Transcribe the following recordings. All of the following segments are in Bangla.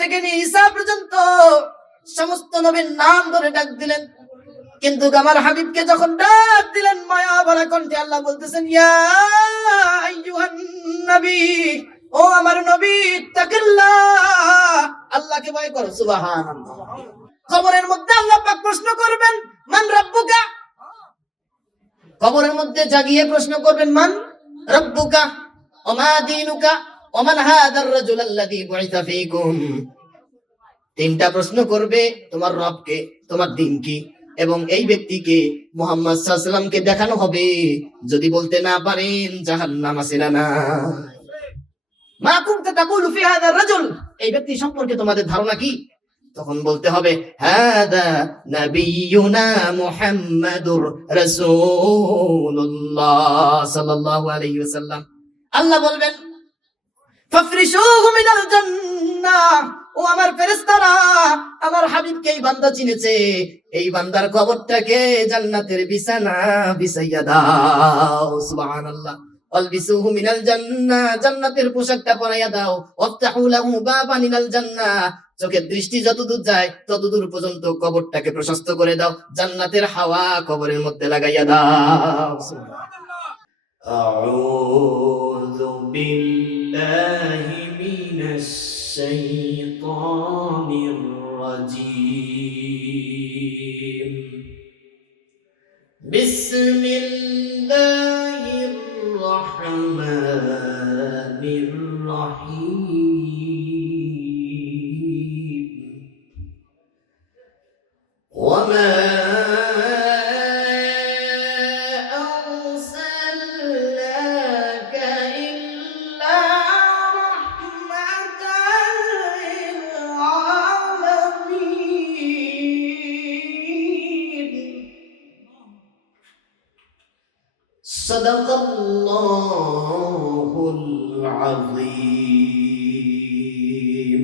থেকে নিয়ে ঈসা পর্যন্ত সমস্ত নবীর নাম ধরে ডাক দিলেন, কিন্তু আমার হাবিবকে যখন ডাক দিলেন মায়া ভরা কণ্ঠে আল্লাহ বলতেছেন, ইয়া আইয়ুহান নবী, ও আমার নবী, তাকিল্লাহ, আল্লাহকে ভয় করো। সুবহানাল্লাহ। কবরের মধ্যে আল্লাহ পাক প্রশ্ন করবেন, মান রাব্বুকা। কবরের মধ্যে জাগিয়ে প্রশ্ন করবেন, মান রাব্বুকা ওয়া মা দীনুকা ওয়া মান হাদার রাজুল আল্লাযী বুইসা ফীকুম। তিনটা প্রশ্ন করবে, তোমার রবকে, তোমার দিন কি, এবং এই ব্যক্তিকে মুহাম্মদ সাল্লাল্লাহু আলাইহি ওয়াসাল্লামকে দেখানো হবে। যদি বলতে না পারেন জাহান্নাম আছে না নাই। মা কুনতা তাকুলু ফি হাদার রাজুল, এই ব্যক্তি সম্পর্কে তোমাদের ধারণা কি? তখন বলতে হবে, হাদা নাবিয়ুনা মুহাম্মাদুর রাসূলুল্লাহ সাল্লাল্লাহু আলাইহি ওয়াসাল্লাম। আল্লাহ বলবেন, ফাফরিশুহু মিনাল জান্নাহ, ও আমার ফেরেশতারা, আমার হাবিবকে এই বান্দা চিনেছে, এই বান্দার কবরটাকে জান্নাতের বিছানা বিছাইয়া দাও। সুবহানাল্লাহ। আলবিসুহু মিনাল জান্নাহ, জান্নাতের পোশাকটা পরাইয়া দাও। ওয়াফতাহু লাহু বাবান মিনাল জান্নাহ, চোখের দৃষ্টি যতদূর যায় ততদূর পর্যন্ত কবরটাকে প্রশস্ত করে দাও, জান্নাতের হাওয়া কবরের মধ্যে লাগাইয়া দাও। আউযু বিল্লাহি মিনাশ শাইতানির রাজীম। বিসমিল্লাহির রাহমানির রাহিম। ওয়ামা আরসালনাকা ইল্লা রাহমাতাল লিল আলামিন। সাদাকাল্লাহুল আযীম।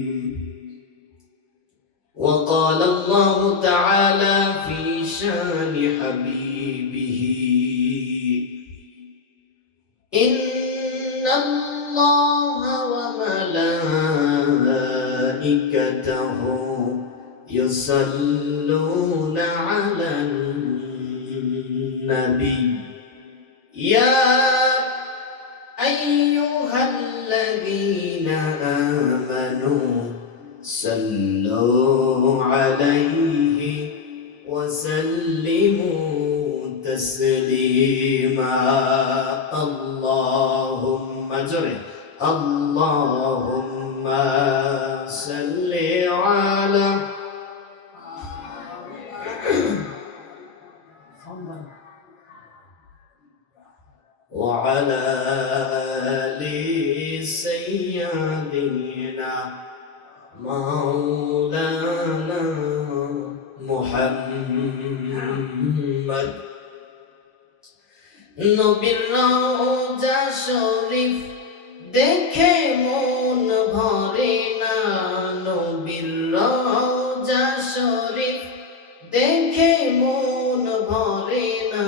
وقال الله تعالى في شان حبيبه، إن الله وملائكته يصلون على النبي يا أيها الذين آمنوا صلوا عليه وسلموا تسليما اللهم جره اللهم صل على وعلى آل سيدنا مولانا محمد। নবীর রওজা শরীফ দেখে মন ভরে না, নবীর রওজা শরীফ দেখে মন ভরে না,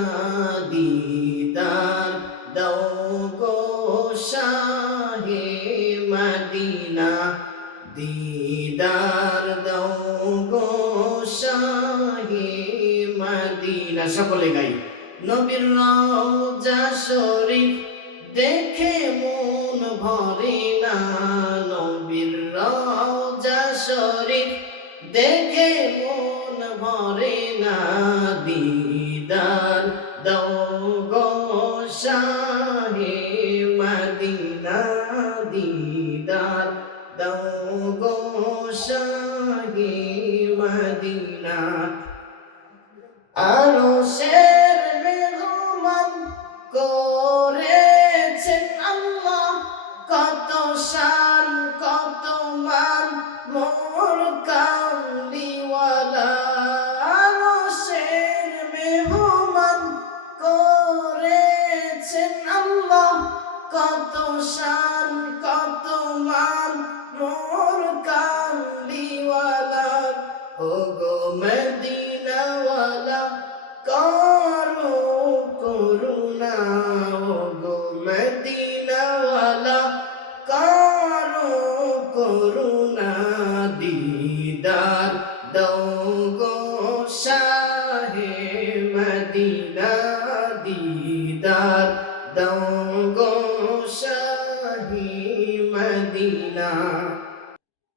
দিদার দাও গো শাহে মদিনা, দিদার দাও গো শাহে মদিনা। সকলে গাই, নবীর রওজা শরীফ দেখে মন ভরে না, নবীর রওজা শরীফ দেখে মন ভরে না, দিদার দাও গো শাহে মদিনা, দিদার দাও গো শাহে মদিনা। আরশের মেহমান করেছেন আল্লাহ, কত শান কত মান মোর কামলিওয়ালা। আরশের মেহমান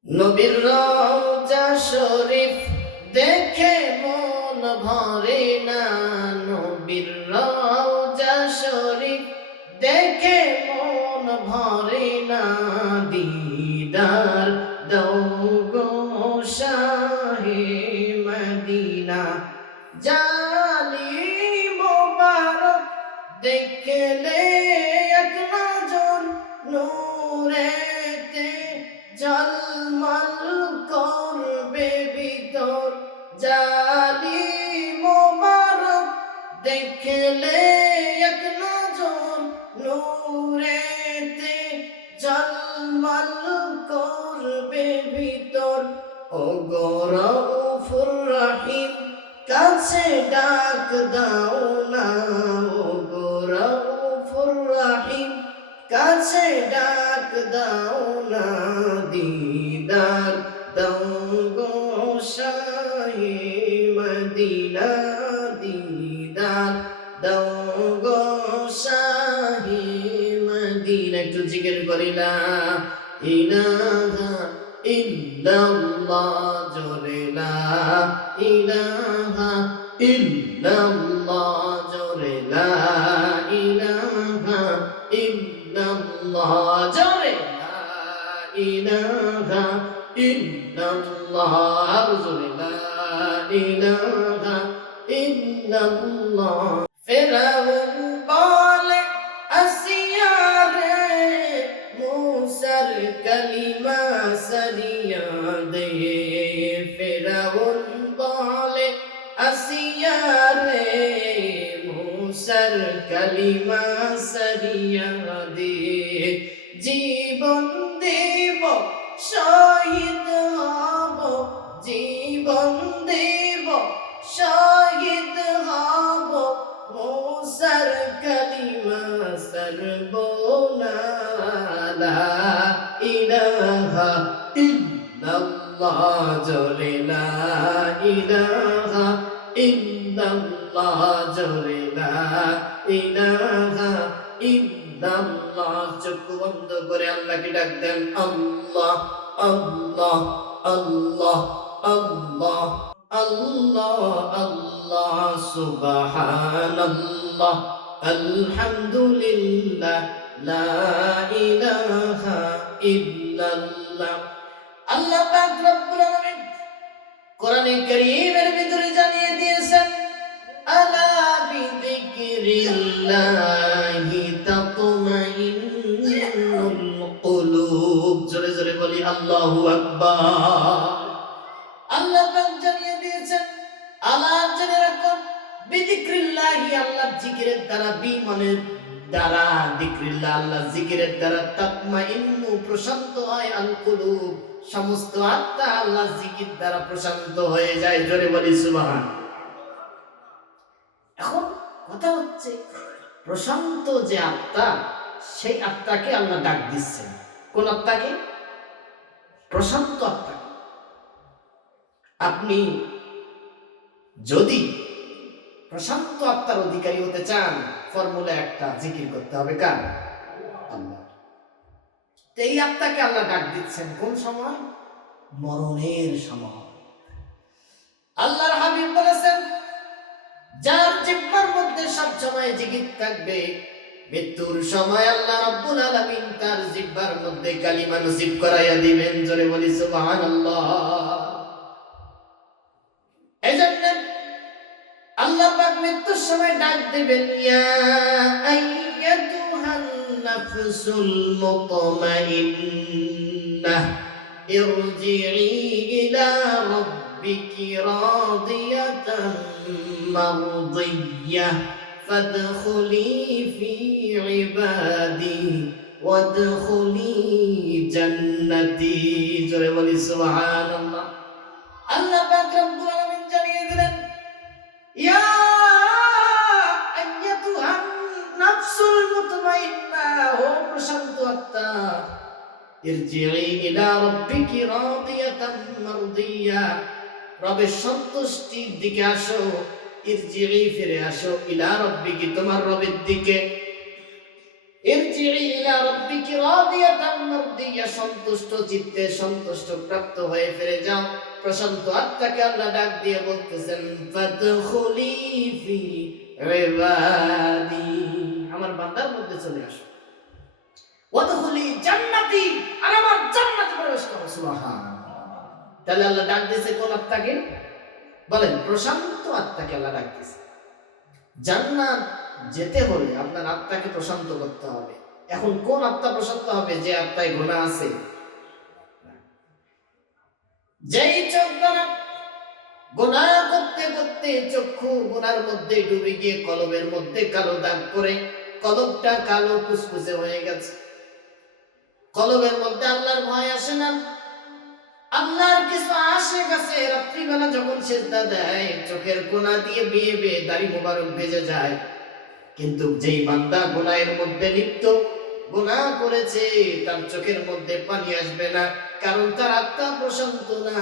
নবীর রওজা শরীফ দেখে মন ভরে না, নবীর রওজা শরীফ দেখে মন ভরে না, দিদার দাও গো শাহে মদিনা। জালি মোবারক দেখলে এক নজর নূরেতে ঝলমল করবে ভিতর, জালি মোবারক দেখলে এক নজর নূরেতে ঝলমল করবে ভিতর। ও গো রউফুর রহিম কাছে ডাক দাও না, ও গো রউফুর রহিম কাছে ডাক দাও না, দিদার দাও গো শাহে মদিনা, দিদার দাও গো শাহে মদিনা। একটু জিকির করি লা ইলাহা ইল্লাল্লাহ, জোরে লা ইলাহা ইল্লাল্লাহ, জোরে লা ইলাহা ইল্লাল্লাহ, জোরে লা ইলাহা ইল্লাল্লাহ, জোরে লা ইলাহা ইল্লাল্লাহ। ফিরআউন বলে আসিয়া রে মুসার কালিমা সারিয়া দে, ফিরআউন বলে আসিয়া রে মুসার কালিমা সারিয়া দে, জীবন দেব শহীদ হব, জীবন দেব শহীদ হব, মুসার কালিমা সারব না, লা ইলাহা ইল্লাল্লাহ, জোরে লা ইলাহা ইল্লাল্লাহ, জোরে লা ইলাহা ইল্লাল্লাহ। চোখ বন্ধ করে আল্লাহকে ডাক দেন, আল্লাহ আল্লাহ আল্লাহ আল্লাহ আল্লাহ আল্লাহ, সুবহানাল্লাহ আলহামদুলিল্লাহ লা ইলাহা ইল্লাল্লাহ। আল্লাহ পাক রব্বুল আলামিন কোরআনে কারীমের ভিতরে জানিয়ে দিয়েছেন, আলা বিযিকরিল্লাহি তাতমাইন্নুল কুলুব। জোরে জোরে বলি আল্লাহু আকবার। আল্লাহ পাক জানিয়ে দিয়েছেন, আলা জেনে রাখো, বিযিকরিল্লাহি আল্লাহর জিকিরের দ্বারা, বিমানের দ্বারা, যিকরিল্লাহ আল্লাহর জিকিরের দ্বারা, তাতমাইন্নু প্রশান্ত হয়, আল কুলুব সমস্ত আত্মা আল্লাহর জিকির দ্বারা প্রশান্ত হয়ে যায়। জোরে বলি সুবহান। এখন কথা হচ্ছে, প্রশান্ত যে আত্মা, সেই আত্মাকে আল্লাহ ডাক দিচ্ছেন। কোন আত্মাকে? প্রশান্ত আত্মা। আপনি যদি প্রশান্ত আত্মার অধিকারী হতে চান, ফর্মুলা একটা, জিকির করতে হবে কার? আল্লাহ। এই আত্মাকে আল্লাহ ডাক দিচ্ছেন কোন সময়? মরণের সময়। আল্লাহর হাবিব বলেছেন, যার জিহ্বার মধ্যে সব সময় জিকির থাকবে, মৃত্যুর সময় আল্লাহ রাব্বুল আলামিন তার জিহ্বার মধ্যে কালিমা নসিব করাইয়া দিবেন। জোরে বলি সুবহানাল্লাহ। এজন্য আল্লাহ পাক মৃত্যুর সময় ডাক দিবেন, ইয়া আইয়াতুহান নাফসুল মুতমাইন্নাহ ইরজিই ইলা রাব্বিকি রাদিয়াতান মারদিয়াহ ফাদখুলি ফি ইবাদি ওয়াদখুলি জান্নাতি। জোরে বলি সুবহানাল্লাহ। আল্লাহ পাক রব্বুল আলামিন জানিয়ে দিলেন, ইয়া আইয়াতুহান নাফসুল মুতমাইন্নাহ, ও প্রশান্ত আত্মা, ইরজিই ইলা রাব্বিকি রাদিয়াতান মারদিয়া, রবের সন্তুষ্টির দিকে আসো। ইরজিই ফিরে আসো, ইলা রাব্বিকি তোমার রবের দিকে। ইরজিই ইরজিই ইলা রাব্বিকি রাদিয়াতান মারদিয়া, সন্তুষ্ট চিত্তে সন্তুষ্ট প্রাপ্ত হয়ে ফিরে যাও। প্রশান্ত আত্মাকে আল্লাহ ডাক দিয়ে বলতেছেন ফাদখুলি ফি ইবাদি, আমার বান্দার মধ্যে চলে আসো। ওয়াদখুলি জান্নাতি, আর আমার জান্নাতে প্রবেশ করো। সুবহানাল্লাহ। তাহলে আল্লাহ ডাক দিয়েছে কোন আত্মাকে? বলেন, প্রশান্ত আত্মাকে আল্লাহ ডাক দিয়েছে। জান্নাত যেতে হলে আপনার আত্মাকে প্রশান্ত করতে হবে। এখন কোন আত্মা প্রশান্ত হবে? যে আত্মায় গুনাহ আছে। যেই চোখ দ্বারা গুনাহ করতে করতে চক্ষু গুনার মধ্যে ডুবে গিয়ে কলবের মধ্যে কালো দাগ পড়ে কলবটা কালো কুচকুচে হয়ে গেছে, কলবের মধ্যে আল্লাহর ভয় আসে না, আল্লাহর কিছু আসে গেছে। রাত্রিবেলা যখন সিজদা দেয় চোখের কোনা দিয়ে বেয়ে বেয়ে দাড়ি মোবারক ভেজে যায়। কিন্তু যেই বান্দা গুনাহের মধ্যে লিপ্ত, গুনাহ করেছে, তার চোখের মধ্যে পানি আসবে না, কারণ তার আত্মা প্রশান্ত না।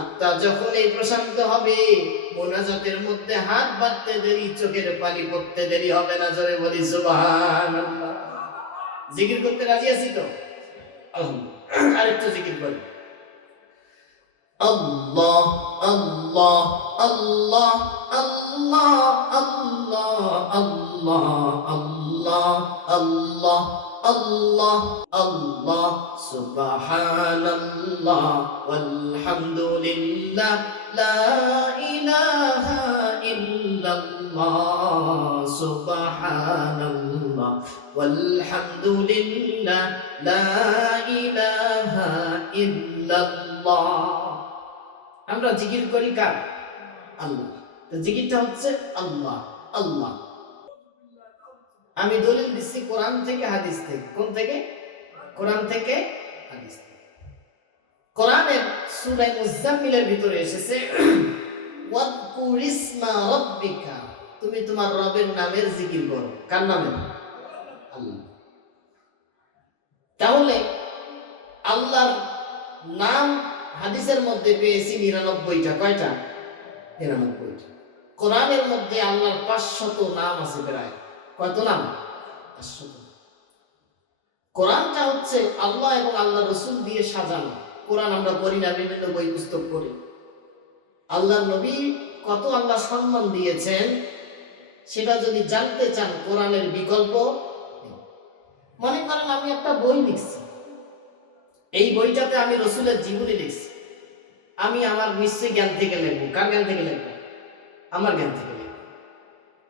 আত্মা যখন এই প্রশান্ত হবে, মোনাজাতের মধ্যে হাত বাঁধতে দেরি, চোখের পানি পড়তে দেরি হবে না। জোরে বলি সুবহানাল্লাহ। জিকির করতে রাজি আছি তো? আলহামদুলিল্লাহ। আরেকটু জিকির করি। আল্লাহ আল্লাহ আল্লাহ আল্লাহ আল্লাহ আল্লাহ আল্লাহ আল্লাহ আল্লাহ আল্লাহ সুবহানাল্লাহ ওয়ালহামদুলিল্লাহ লা ইলাহা ইল্লাল্লাহ সুবহানাল্লাহ ওয়ালহামদুলিল্লাহ লা ইলাহা ইল্লাল্লাহ। আমরা জিকির করি কার? আল্লাহ। তো জিকিরটা হচ্ছে আল্লাহ আল্লাহ। আমি দলিল দিচ্ছি কোরআন থেকে হাদিস থেকে। কোন থেকে? কোরআন থেকে হাদিস থেকে। কোরআনের সূরা মুজাম্মিলের ভিতরে এসেছে ওয়াযকুর ইসমা রাব্বিকা, তুমি তোমার রবের নামের জিকির করো। কার নামের? আল্লাহ। তাহলে আল্লাহর নাম হাদিসের মধ্যে পেয়েছি 99টা। কয়টা? 99টা। কোরআনের মধ্যে আল্লাহর 500 নাম আছে প্রায়। কত নাম? 500। কোরআনটা হচ্ছে আল্লাহ এবং আল্লাহ রাসূল দিয়ে সাজানো। কোরআন আমরা পড়ি না, বিভিন্ন বই পুস্তক পড়ি। আল্লাহর নবী কত আল্লাহ সম্মান দিয়েছেন সেটা যদি জানতে চান, কোরআনের বিকল্প নেই। মনে করেন আমি একটা বই লিখছি, এই বইটাতে আমি রাসূলের জীবনী লিখছি। আমি আমার নিশ্চয়ই জ্ঞান থেকে লিখবো। কার জ্ঞান থেকে লিখবো? আমার জ্ঞান থেকে লিখবো।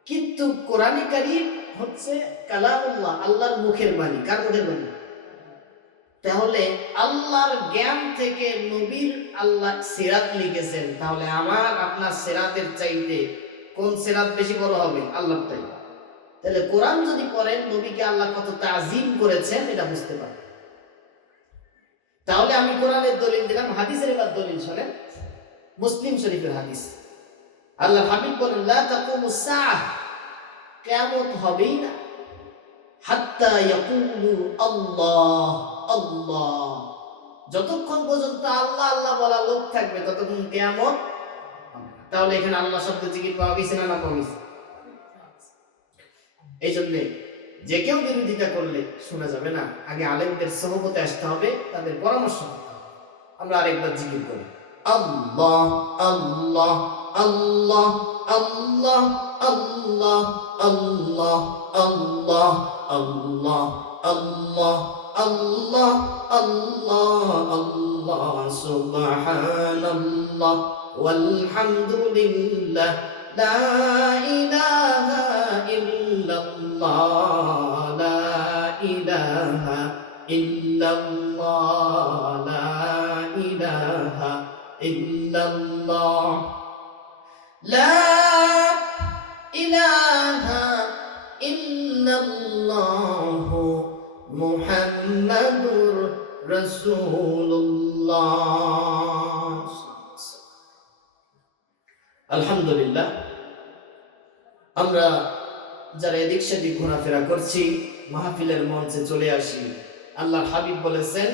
কিন্তু কোরআনে কারীম হচ্ছে কালামুল্লাহ, আল্লাহর মুখের বাণী। কার মুখের বাণী? তাহলে আল্লাহর জ্ঞান থেকে নবীর আল্লাহ সিরাত লিখেছেন। তাহলে আমার আপনার সিরাতের চাইতে কোন সিরাত বেশি বড় হবে? আল্লাহটাই। তাহলে কোরআন যদি পড়েন, নবীকে আল্লাহ কত তাজিম করেছেন এটা বুঝতে পারবেন। তাহলে আমি কোরআনের দলিল দিলাম, হাদিসের এবার দলিল শোনেন। মুসলিম শরীফের হাদিস, আল্লাহর হাবিব বলেন লা তাকুমুস সাআহ, কিয়ামত হবেই না হাত্তা ইয়াকুলু আল্লাহ আল্লাহ, যতক্ষণ পর্যন্ত আল্লাহ আল্লাহ বলা লোক থাকবে ততক্ষণ কিয়ামত হবে না। তাহলে এখানে আল্লাহ শব্দ জিকির পাওয়া গেছে না? না পাওয়া গেছে? এই জন্য যে কেউ বিরোধিতা করলে শোনা যাবে না, আগে আলেমদের সহবতে আসতে হবে, তাদের পরামর্শ করতে হবে। আমরা আরেকবার জিকির করি আল্লাহ আল্লাহ আল্লাহ আল্লাহ আল্লাহ আল্লাহ আল্লাহ আল্লাহ আল্লাহ আল্লাহ আল্লাহ আল্লাহ সুবহানাল্লাহ ওয়ালহামদুলিল্লাহ লা ইলাহা ইল্লাল্লাহ লা ইলাহা ইল্লাল্লাহ লা ইলাহা ইল্লাল্লাহ লা ইলাহা ইল্লাল্লাহ মুহাম্মাদুর রাসূলুল্লাহ। আলহামদুলিল্লাহ, আমরা যারা এদিক সেদিক ঘোরাফেরা করছি, মাহফিলের মঞ্চে চলে আসি। আল্লাহর হাবিব বলেছেন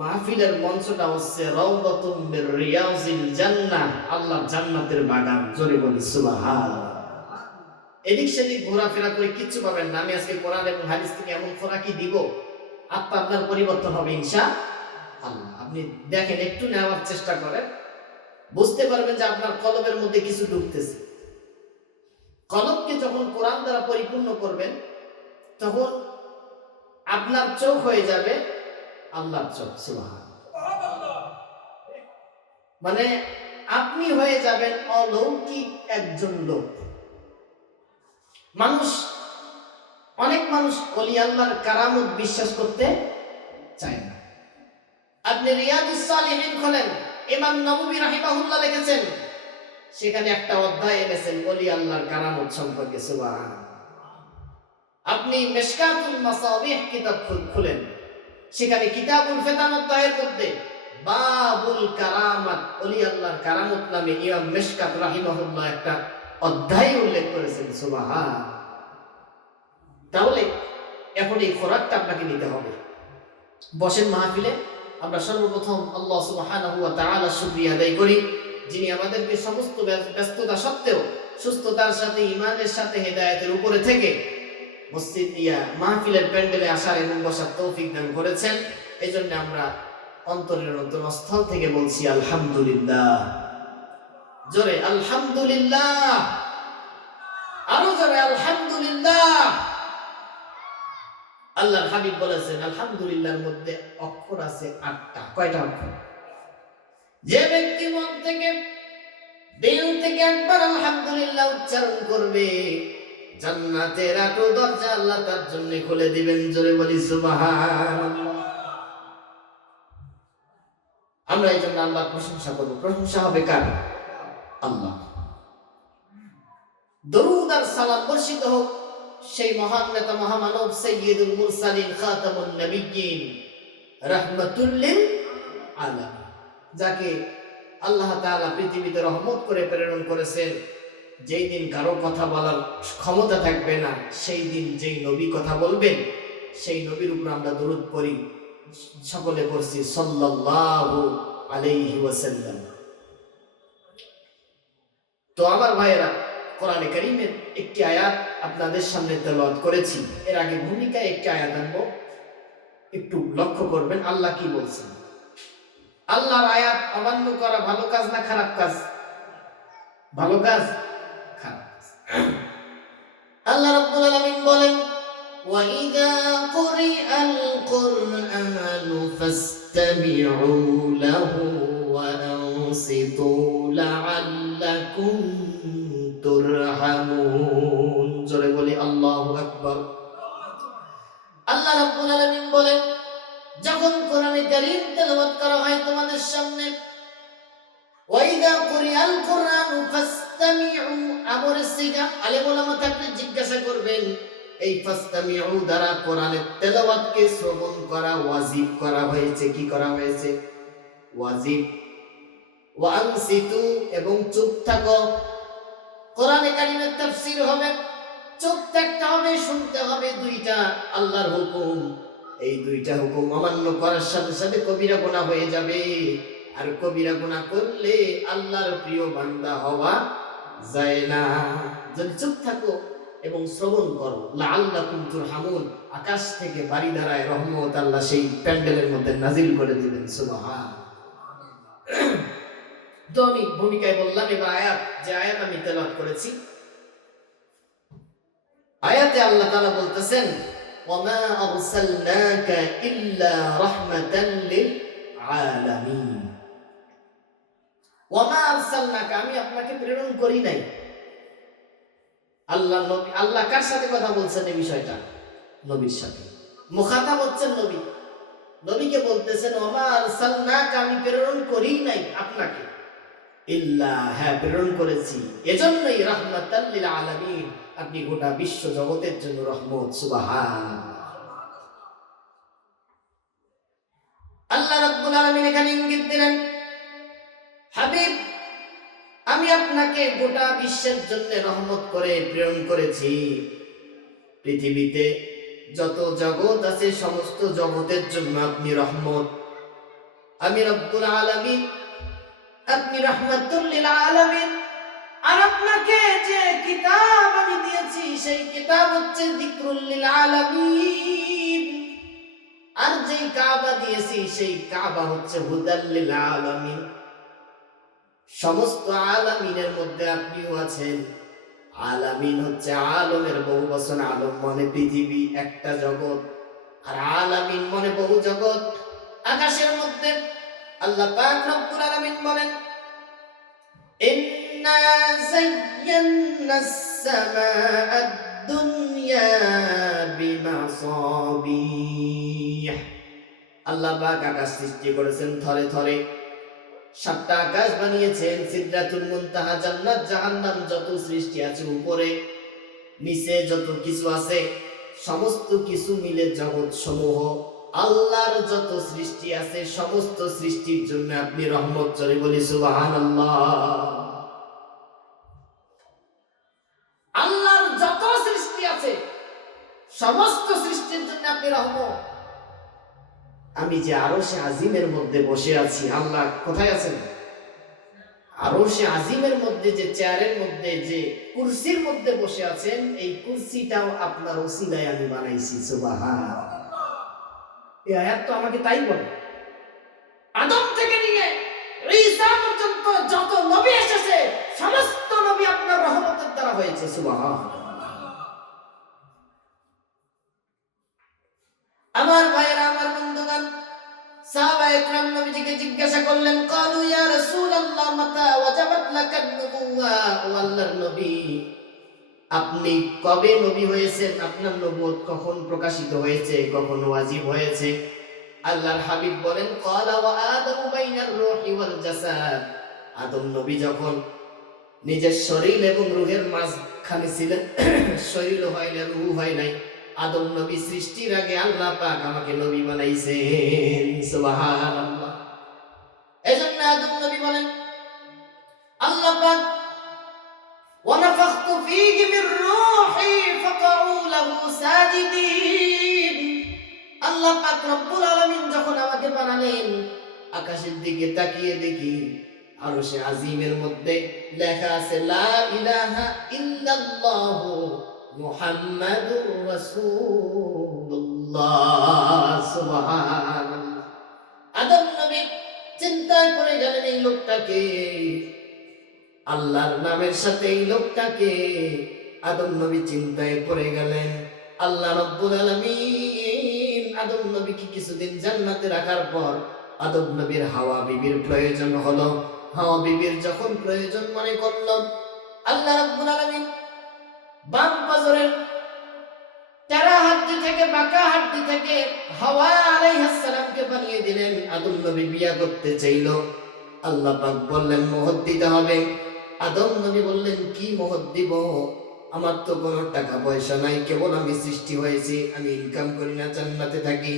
মাহফিলের মঞ্চটা হচ্ছে রাউদাতুম মির রিয়াজিল জান্নাহ, আল্লাহর জান্নাতের বাগান। জোরে বলি সুবহানাল্লাহ। এদিক সেদিক ঘোরাফেরা করে কিচ্ছু পাবেন না। আমি আজকে কোরআন এবং হাদিস থেকে এমন খোরাকি দিব, আত্মা আপনার পরিবর্তন হবে ইনশাআল্লাহ। আপনি দেখেন, একটু নেওয়ার চেষ্টা করেন, বুঝতে পারবেন যে আপনার কলবের মধ্যে কিছু ঢুকতেছে। কলবকে যখন কোরআন দ্বারা পরিপূর্ণ করবেন, তখন আপনার চোখ হয়ে যাবে আল্লাহর চোখ। সুবহানাল্লাহ। মানে আপনি হয়ে যাবেন অলৌকিক একজন লোক। অনেক মানুষ ওলি আল্লাহর কারামত বিশ্বাস করতে চায় না। আপনি রিয়াদুস সালিহিন খোলেন, ইমাম নববী রাহিমাহুল্লাহ লিখেছেন, সেখানে একটা অধ্যায় এনেছেন ওলি আল্লাহর কারামত সম্পর্কে। সুবহানাল্লাহ। আপনি মিশকাতুল মাসাবিহ কিতাব খুলেন, সেখানে কিতাবুল ফিতান অধ্যায়ের মধ্যে বাবুল কারামাত, ওলি আল্লাহর কারামত নামে ইমাম মিশকাত রাহিমাহুল্লাহ একটা অধ্যায় উল্লেখ করেছেন। সুবহানাল্লাহ। তাহলে এখন এই খোরাকটা আপনাকে নিতে হবে। বসেন মাহফিলে, আমরা সর্বপ্রথম আল্লাহ সুবহানাহু ওয়া তাআলা শুকরিয়া আদায় করি, যিনি আমাদেরকে সমস্ত ব্যস্ততা সত্ত্বেও সুস্থতার সাথে, ঈমানের সাথে, হেদায়েতের উপরে থেকে মসজিদ মাহফিলের প্যান্ডেলে আসার এবং বসার তৌফিক দান করেছেন। এই জন্য আমরা অন্তরের অন্তরস্থল থেকে বলছি আলহামদুলিল্লাহ। জোরে আলহামদুলিল্লাহ, আরো জোরে আলহামদুলিল্লাহ। আল্লাহর হাবিব বলেছেন আলহামদুলিল্লাহর মধ্যে অক্ষর আছে 8টা। কয়টা অক্ষর? যে ব্যক্তি মন থেকে, দিল থেকে একবার আলহামদুলিল্লাহ উচ্চারণ করবে, জান্নাতের 8 দরজা আল্লাহ তার জন্য খুলে দিবেন। জোরে বলি সুবহানাল্লাহ। আমরা এই জন্য আল্লাহর প্রশংসা করব। প্রশংসা হবে কার? আল্লাহ। দরুদ আর সালাম বর্ষিত হোক সেই মহান নেতা, মহামানব, সাইয়্যিদুল মুরসালিন, খাতামুন নবিয়্যিন, রাহমাতুল লিল আলামিন, যাকে আল্লাহ তাআলা পৃথিবীতে রহমত করে প্রেরণ করেছেন। যেই দিন কারো কথা বলার ক্ষমতা থাকবে না, সেই দিন যেই নবী কথা বলবেন, সেই নবীর উপর আমরা দরুদ পড়ি। সকলে পড়ছি সাল্লাল্লাহু আলাইহি ওয়াসাল্লাম। তো আমার ভাইয়েরা, কোরআনে কারীমের একটি আয়াত আপনাদের সামনে তেলাওয়াত করেছি। এর আগে ভূমিকায় একটি আয়াত আনবো, একটু লক্ষ্য করবেন আল্লাহ কি বলছেন। আল্লাহর আয়াত অমান্য করা ভালো কাজ না খারাপ কাজ? ভালো কাজ, খারাপ কাজ। আল্লাহ রাব্বুল আলামিন বলেন, وَإِذَا قُرِئَ الْقُرْآنُ فَاسْتَمِعُوا لَهُ وَأَنصِتُوا لَعَلَّكُمْ তুরহামুন। জোরে বলি আল্লাহু আকবার। আল্লাহ রাব্বুল আলামিন বলেন, যখন কোরআনে কারীম তেলাওয়াত করা হয় তোমাদের সামনে, ওয়াইদা কুরিআল কুরআনু ফাসতামিউ, আমরের সিগা, আলেম ওলামা থাকলে জিজ্ঞাসা করবেন, এই ফাসতামিউ দ্বারা কোরআনের তেলাওয়াতকে শ্রবণ করা ওয়াজিব করা হয়েছে। কি করা হয়েছে? ওয়াজিব। ওয়া আনসিতু, এবং চুপ থাকো। কোরআনে কারীমের তাফসীর হবে, চুপ থাকতে হবে, শুনতে হবে। দুইটা আল্লাহর হুকুম, এই দুইটা হুকুম অমান্য করার সাথে সাথে কবিরা গুনাহ হয়ে যাবে। আর কবিরা গুনাহ করলে আল্লাহর প্রিয় বান্দা হওয়া যায় না। যদি চুপ থাকো এবং শ্রবণ করো, লাআল্লাকুম তুরহামুন, আকাশ থেকে বাড়ি ধারায় রহমত আল্লাহ সেই প্যান্ডেলের মধ্যে নাজিল করে দিবেন। সুবহানাল্লাহ। তো আমি ভূমিকায় বললাম, এবার আয়াত, যে আয়াত আমি তেলাওয়াত করেছি, আয়াতে আল্লাহ তাআলা বলতেছেন, ওয়ামা আরসালনাকা ইল্লা রাহমাতাল লিল আলামিন। ওয়ামা আরসালনাকা, আমি আপনাকে প্রেরণ করি নাই। আল্লাহ নবী, আল্লাহ কার সাথে কথা বলছেন এই বিষয়টা? নবীর সাথে। মুখাতাব হচ্ছেন নবী। নবীকে বলতেছেন ওয়ামা আরসালনাকা, আমি প্রেরণ করি নাই আপনাকে, ইল্লা, হ্যাঁ প্রেরণ করেছি, এজন্যই রাহমাতাল লিল আলামিন, আপনি গোটা বিশ্ব জগতের জন্য রহমত। সুবহানাল্লাহ। আল্লাহ রাব্বুল আলামিন এখানে ইঙ্গিত দিলেন, হাবিব, আমি আপনাকে গোটা বিশ্বের জন্য রহমত করে প্রেরণ করেছি। পৃথিবীতে যত জগৎ আছে সমস্ত জগতের জন্য আপনি রহমত। আমি রব্বুল আলামিন, আপনি রাহমাতুল লিল আলামিন। আর আপনাকে যে কিতাব আমি দিয়েছি সেই কিতাব হচ্ছে যিকরুল লিল আলামিন। আর যেই কাবা দিয়েছি সেই কাবা হচ্ছে হুদাল লিল আলামিন। সমস্ত আলামিনের মধ্যে আপনিও আছেন। আলামিন হচ্ছে আলমের বহু বচন, আলম মানে পৃথিবী একটা জগৎ, আর আলামিন মানে বহু জগৎ। আকাশের মধ্যে আল্লাহ পাক রব্বুল আলামিন বলেন, ইন্না যায়্যানাস সামাআদ দুনিয়া বিমাসাবিহ। আল্লাহ পাক আকাশ সৃষ্টি করেছেন থরে থরে, 7টা আকাশ বানিয়েছেন, সিদরাতুল মুনতাহা, জান্নাত, জাহান্নাম, যত সৃষ্টি আছে উপরে নিচে যত কিছু আছে সমস্ত কিছু মিলে জগৎ সমূহ। আল্লাহর যত সৃষ্টি আছে সমস্ত সৃষ্টির জন্য আপনি রহমত, জোরে বলি সুবহানাল্লাহ। আল্লাহর যত সৃষ্টি আছে সমস্ত সৃষ্টির জন্য আপনি রহমত। আমি যে আরশে আজিমের মধ্যে বসে আছি, আল্লাহ কোথায় আছেন? আরশে আজিমের মধ্যে, যে চেয়ারের মধ্যে, যে কুরসির মধ্যে বসে আছেন, এই কুরসিটাও আপনার ওসিলায় আমি বানাইছি। সুবহানাল্লাহ। এই আয়াত তো আমাকে তাই বলে। আদম থেকে নিয়ে ঈসা পর্যন্ত যত নবী এসেছে সমস্ত নবী আপনার রহমতের দ্বারা হয়েছে। সুবহানাল্লাহ। আমার ভাইয়েরা, আমার বন্ধুগণ, সাহাবায়ে কেরাম নবীজিকে জিজ্ঞাসা করলেন, ক্বালু ইয়া রাসূলুল্লাহ মাতা ওয়াজাবাত লাকান নবুওয়া। ও আল্লাহর নবী, আপনি কবে নবী হয়েছেন? আপনার নবুয়ত কখন প্রকাশিত হয়েছে, কখন ওয়াজিব হয়েছে? আল্লাহর হাবিব বলেন, ক্বালা ওয়া আদামু বাইনার রূহি ওয়াল জাসাদ। আদম নবী যখন নিজের শরীর এবং রূহের মাঝখানে ছিলেন, শরীর হয় না, রূহ হয় নাই। আদম নবী সৃষ্টির আগে আল্লাহ পাক আমাকে নবী বানাইছেন। সুবহানাল্লাহ। এজন্য আদম নবী বলেন, আল্লাহ পাক ওয়া নাফাখতু ফীহি মির রূহি ফাকাউ লাহু সাজিদিন। আল্লাহ পাক রব্বুল আলামিন যখন আমাকে বানালেন, আকাশের দিকে তাকিয়ে দেখি আরশে আজিমের মধ্যে লেখা আছে লা ইলাহা ইল্লাল্লাহু মুহাম্মাদুর রাসূলুল্লাহ। সুবহানাল্লাহ। আদম নবী চিন্তায় পড়ে গেলেন, এই লোকটাকে, আল্লাহর নামের সাথে এই লোকটাকে। আদম নবী চিন্তায় পড়ে গেলেন। আল্লাহ রাব্বুল আলামিন আদম নবীকে কিছুদিন জান্নাতে রাখার পর আদম নবীর হাওয়া বিবির প্রয়োজন হলো। হাওয়া বিবির যখন প্রয়োজন মনে করল, আল্লাহ রাব্বুল আলামিন বাম পাজরের টেরা হাড্ডি থেকে, বাঁকা হাড্ডি থেকে হাওয়া আলাইহিস সালামকে বানিয়ে দিলেন। আদম নবী বিয়া করতে চাইল, আল্লাহ পাক বললেন মোহর দিতে হবে। আদম নবী বললেন, কি মোহর দিব? আমার তো কোনো টাকা পয়সা নাই, কেবল আমি সৃষ্টি হয়েছি, আমি ইনকাম করি না, জান্নাতে থাকি।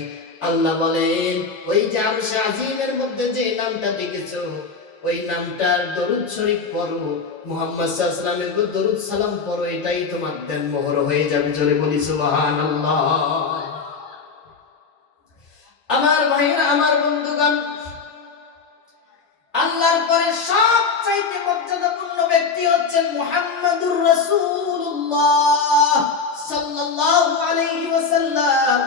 আল্লাহ বলেন, ওই যে আরশে আজিমের মধ্যে যে নামটা দেখেছো, ওই নামটার দরুদ শরীফ পড়ো, মুহাম্মদ সাল্লাল্লাহু আলাইহি ওয়াসাল্লামের উপর দরুদ সালাম পড়ো, এটাই তোমার দেন মোহর হয়ে যাবে। জোরে বলি সুবহানাল্লাহ। আমার ভাইরা, আমার বন্ধুগণ, আল্লাহর পরে সবচাইতে মর্যাদাপূর্ণ ব্যক্তি হচ্ছেন মুহাম্মাদুর রাসূলুল্লাহ সাল্লাল্লাহু আলাইহি ওয়াসাল্লাম।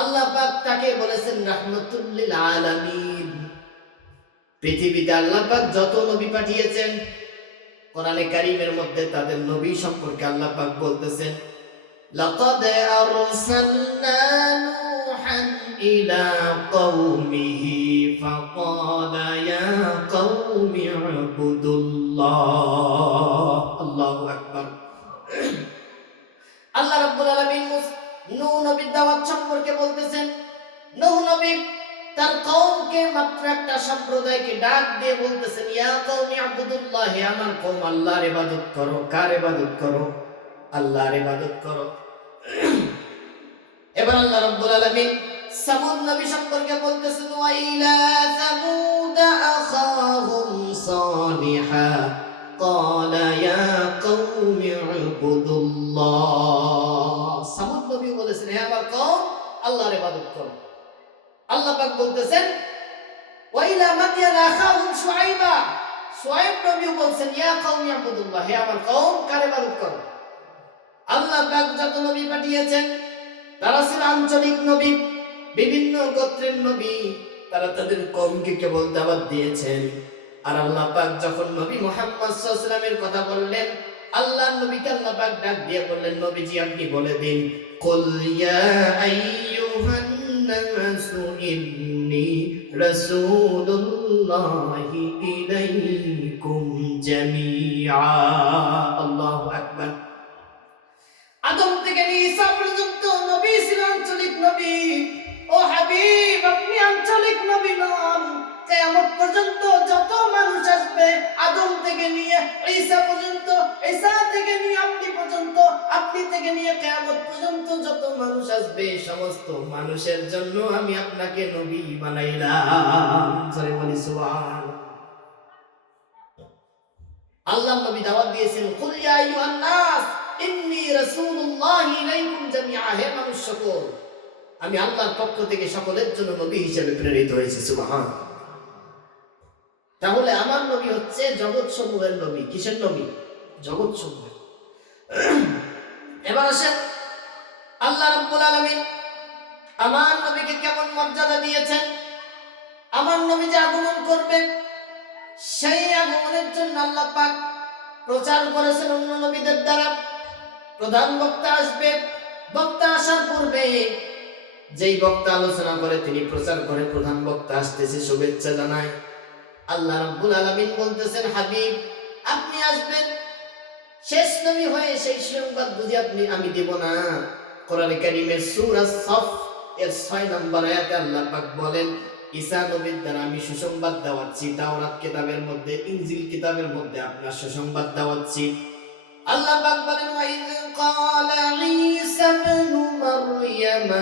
আল্লাহ পাক তাকে বলেছেন রাহমাতুল লিল আলামিন। পৃথিবীতে আল্লাহ পাক যত নবী পাঠিয়েছেন, কোরআনে কারীমের মধ্যে তাদের নবী সম্পর্কে আল্লাহ পাক বলতেছেন, লাকাদ আরসালনা নূহান ইলা কওমিহি ফাকালা ইয়া কওমি ইবুদুল্লাহ। আল্লাহু আকবার। আল্লাহ রাব্বুল আলামিন নূহ নবীর দাওয়াত সম্পর্কে বলতেছেন, নূহ নবী তার কওমকে, মাত্র একটা সম্প্রদায়কে ডাক দিয়ে বলতেছেন, ইয়া কওমি ইবুদুল্লাহ, হে আমার কওম, আল্লাহর ইবাদত করো। কার ইবাদত করো? আল্লাহর ইবাদত করো। এবার আল্লাহ রাব্বুল আলামিন সামুদ নবী সম্পর্কে বলতেছেন, ওয়া ইলা সামুদ আখাহুম সালিহা ক্বালা ইয়া কওমি ইবুদুল্লাহ। সামুদ নবী বলেছেন, হে আমার কওম, আল্লাহর ইবাদত করো। আল্লাহ পাক বলতেছেন, ওয়া ইলা মাদিয়ান আখাহুম শুআইবা, সোয়েব নবীও বলছেন ইয়া কওমি আবুদুল্লাহ, হে আমার কওম কার ইবাদত করো। আল্লাহ পাক যত নবী পাঠিয়েছেন তারা ছিল আঞ্চলিক নবী, বিভিন্ন গোত্রের নবী, তারা তাদের কওমকে কেবল দাওয়াত দিয়েছেন। আর আল্লাহ পাক যখন নবী মুহাম্মদ সাল্লাল্লাহু আলাইহি ওয়াসাল্লামের কথা বললেন, আল্লাহর নবীকে আল্লাহ পাক ডাক দিয়ে বললেন, নবীজি আপনি বলে দিন, কুল ইয়া আইয়ুহান নাসু ইন্নী রাসূলুল্লাহি ইলাইকুম জামিআ। আল্লাহু আকবার। আদম থেকে নিয়ে ঈসা পর্যন্ত নবী ছিল আঞ্চলিক নবী। ও হাবিব, আপনি আঞ্চলিক নবী নন। কিয়ামত পর্যন্ত যত মানুষ আসবে, আদম থেকে নিয়ে ঈসা পর্যন্ত, ঈসা থেকে নিয়ে আপনি পর্যন্ত, আপনি থেকে নিয়ে কিয়ামত পর্যন্ত যত মানুষ আসবে, সমস্ত মানুষের জন্য আমি আপনাকে নবী বানাইলাম। জোরে বলি সুবহানাল্লাহ। আল্লাহ নবী দাওয়াত দিয়েছেন, কুল ইয়া আইয়ুহান নাস ইন্নী রাসূলুল্লাহি ইলাইকুম জামিআ, হে মানুষ সকল, আমি আল্লাহর পক্ষ থেকে সকলের জন্য নবী হিসেবে প্রেরিত হয়েছি। সুবহানাল্লাহ। তাহলে আমার নবী হচ্ছে জগৎ সমূহের নবী। কিসের নবী? জগৎ সমূহের। এবার আসেন, আল্লাহ রাব্বুল আলামিন আমার নবীকে কেমন মর্যাদা দিয়েছেন। আমার নবী যে আগমন করবে, সেই আগমনের জন্য আল্লাহ পাক প্রচার করেছেন অন্য নবীদের দ্বারা। প্রধান বক্তা আসবে, বক্তা আসার পূর্বে যেই বক্তা আলোচনা করে তিনি প্রচার করে, প্রধান বক্তা আসতেছে, শুভেচ্ছা জানায়। আল্লাহ রাব্বুল আলামিন বলতেছেন, হাবিব আপনি আসবেন শেষ নবী হয়ে, সেই সংবাদ বুঝি আমি দেব না। কোরআনে কারীমের সূরা সফ এর 6 নম্বর আয়াতে আল্লাহ পাক বলেন, ঈসা নবীর দ্বারা আমি সুসংবাদ দেওয়াচ্ছি। তাওরাত কিতাবের মধ্যে, ইনজিল কিতাবের মধ্যে আপনার সুসংবাদ দেওয়াচ্ছি। আল্লাহ পাক বলেন, ওয়াইদ ক্বালা ঈসা ইবনু মারইয়াম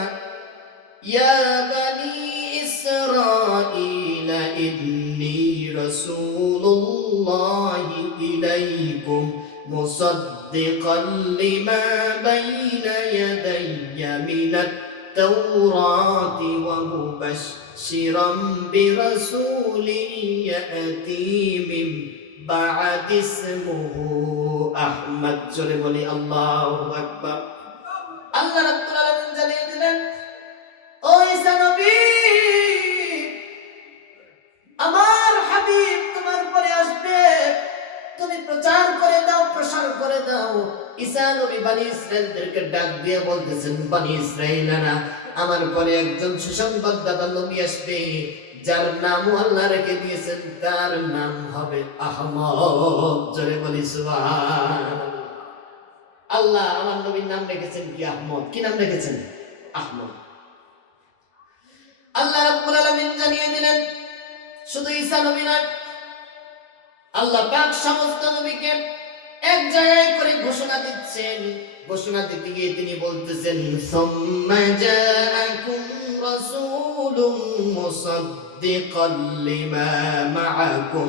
ইয়া বানি ইসরাঈল ইন্নী রাসূলুল্লাহি ইলাইকুম মুসাদ্দিকান লিমা বাইনা ইয়াদাইয়া মিনাত তাওরাতি ওয়া মুবাশশিরাম বিরাসূলিন ইয়াতি মিন বা'দি ইসমুহু আহমদ। জোরে বলি আল্লাহু আকবার। আল্লাহ রাব্বুল আলামিন জানিয়ে দিলেন, ও ঈসা নবী, আমার হাবিব তোমার পরে আসবে, তুমি প্রচার করে দাও, প্রসার করে দাও। ঈসা নবী বনি ইসরাঈলদেরকে ডাক দিয়ে বলতেছেন, বনি ইসরাঈলারা, আমার পরে একজন সুসংবাদদাতা নবী আসবে, যার নাম আল্লাহ রেখে দিয়েছেন, তার নাম হবে আহমদ। জোরে বলি সুবহানাল্লাহ। আল্লাহ আমার নবীর নাম রেখেছেন কি? আহমদ। কি নাম রেখেছেন? আহমদ। আল্লাহ রাব্বুল আলামিন জানিয়ে দিলেন, শুধু ঈসা নবী নয়, আল্লাহ পাক সমস্ত নবীকে এক জায়গায় করে ঘোষণা দিচ্ছেন। ঘোষণা দিতে গিয়ে তিনি বলতেছেন, সুম্মা জাআকুম রাসূলুম মুসাদ্দিকান লিমা মাআকুম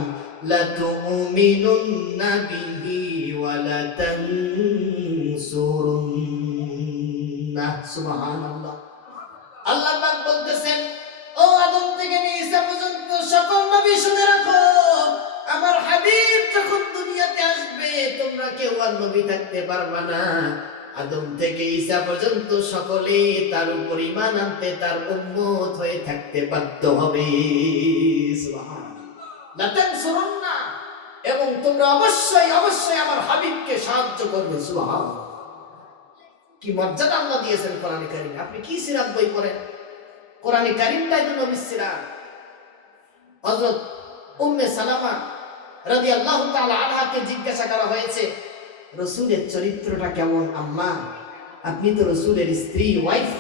লাতুমিনুন্না বিহি ওয়া লাতানসুরুন্নাহ। সুবহানাল্লাহ। আল্লাহ পাক বলতেছেন, ও আদম থেকে নিয়ে ঈসা পর্যন্ত সকল নবী শুনে রাখো, আমার হাবিব যখন দুনিয়াতে আসবে, তোমরা কেউ আর নবী থাকতে পারবে না। আদম থেকে ঈসা পর্যন্ত সকলে তার উপর ঈমান আনতে, তার উম্মত হয়ে থাকতে বাধ্য হবে। সুবহানাল্লাহ। লাতানসুরুন্না, এবং তোমরা অবশ্যই অবশ্যই আমার হাবিবকে সাহায্য করবে। সুবহানাল্লাহ। কি মর্যাদা আল্লাহ দিয়েছেন কোরআনে কারীমে। আপনি কি সিরাত বই পড়েন? কোরআনে কারীমটাই তো নবীর সিরাত। হযরত উম্মে সালামা রাদিয়াল্লাহু তাআলা আনহাকে জিজ্ঞাসা করা হয়েছে, রাসূলের চরিত্রটা কেমন আম্মা? আপনি তো রাসূলের স্ত্রী, ওয়াইফ।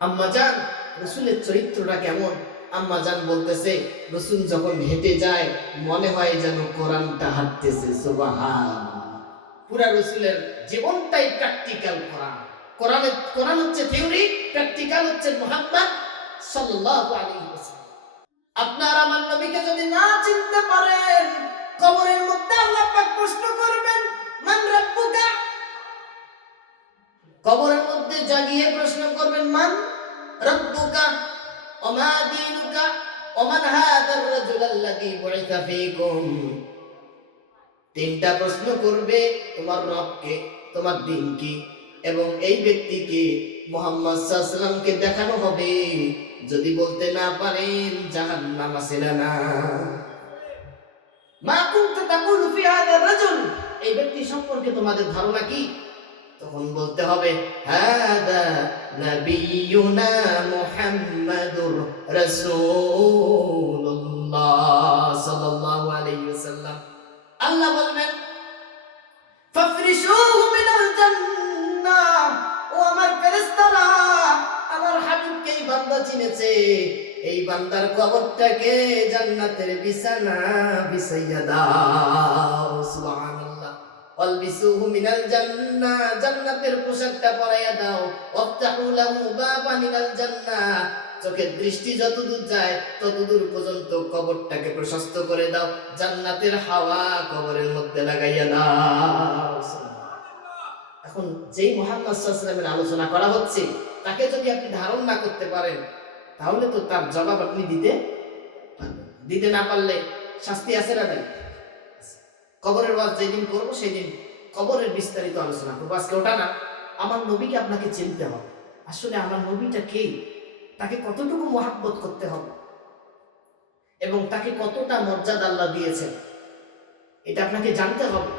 আম্মা জান, রাসূলের চরিত্রটা কেমন? আম্মা জান বলতেছে, রাসূল যখন হেঁটে যায় মনে হয় যেন কোরআনটা হাঁটতেছে। সুবহানাল্লাহ। পুরা রাসূলের জীবনটাই প্র্যাকটিক্যাল কোরআন। কোরআন হচ্ছে থিওরি, প্র্যাকটিক্যাল হচ্ছে মুহাম্মদ সাল্লাল্লাহু আলাইহি ওয়াসাল্লাম। আপনার আমার নবীকে যদি না চিনতে পারেন, কবরের মধ্যে আল্লাহ পাক প্রশ্ন করবেন, মান রাব্বুকা। কবরের মধ্যে জাগিয়ে প্রশ্ন করবেন, মান রাব্বুকা ওয়া মা দীনুকা, ওমান হাদার রাজুল আল্লাযী বুইসা ফীকুম, তিনটা প্রশ্ন করবে তোমার রবকে, তোমার দিন কি, এবং এই ব্যক্তিকে মুহাম্মদ সাল্লাল্লাহু আলাইহি ওয়াসাল্লামকে দেখানো হবে। যদি বলতে না পারেন জাহান্নাম আছে না। মা কুনতা তাকুলু ফি হাদার রাজুল, এই ব্যক্তি সম্পর্কে তোমাদের ধারণা কি? তখন বলতে হবে হাদা নাবিয়ুনা মুহাম্মাদুর রাসূলুল্লাহ সাল্লাল্লাহু আলাইহি ওয়াসাল্লাম। আল্লাহ বলবেন ফাফরিশুহু মিনাল জান্নাহ, ও আমার ফেরেশতারা, আমার হাবিবকে এই বান্দা চিনেছে, এই বান্দার কবরটাকে জান্নাতের বিছানা বিছাইয়া দাও। সুবহানাল্লাহ। ওয়ালবিসুহু মিনাল জান্নাহ, জান্নাতের পোশাকটা পরাইয়া দাও। ওয়াফতাহু লাহু বাবান ইলাল জান্নাহ, চোখের দৃষ্টি যতদূর যায় ততদূর পর্যন্ত কবরটাকে প্রশস্ত করে দাও, জান্নাতের হাওয়া কবরের মধ্যে লাগাইয়া দাও। এখন যেই মুহাম্মদ সাল্লাল্লাহু আলাইহি ওয়াসাল্লামের আলোচনা করা হচ্ছে, তাকে যদি আপনি ধারণ না করতে পারেন, তাহলে তো তার জবাব আপনি দিতে না পারলে শাস্তি আছে না নাই? কবরের ওয়াজ যেদিন করবো সেদিন কবরের বিস্তারিত আলোচনা করবো। আজকে ওটা না, আমার নবীকে আপনাকে চিনতে হবে। আসলে আমার নবীটা কে, তাকে কতটুকু মহাব্বত করতে হবে এবং তাকে কতটা মর্যাদা আল্লাহ দিয়েছেন, এটা আপনাকে জানতে হবে।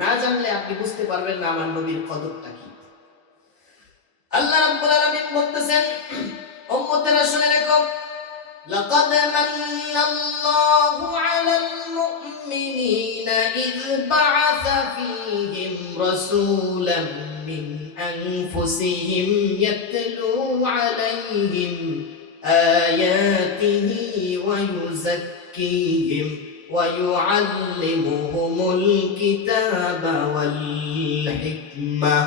না জানলে আপনি বুঝতে পারবেন না আমার নবীর কদরটা কি। আল্লাহ রাব্বুল আলামিন বলতেছেন, উম্মতেরা শুনে রেখো, লাকাদ মান্নাল্লাহু আলাল মুমিনিনা ইয বা'আসা ফীহিম রাসূলাম মিন আনফুসিহিম ইয়াতলু আলাইহিম আয়াতিহি ওয়া ইউযাক্কিহিম ওয়া ইউআল্লিমুহুমুল কিতাবা ওয়াল হিকমাহ।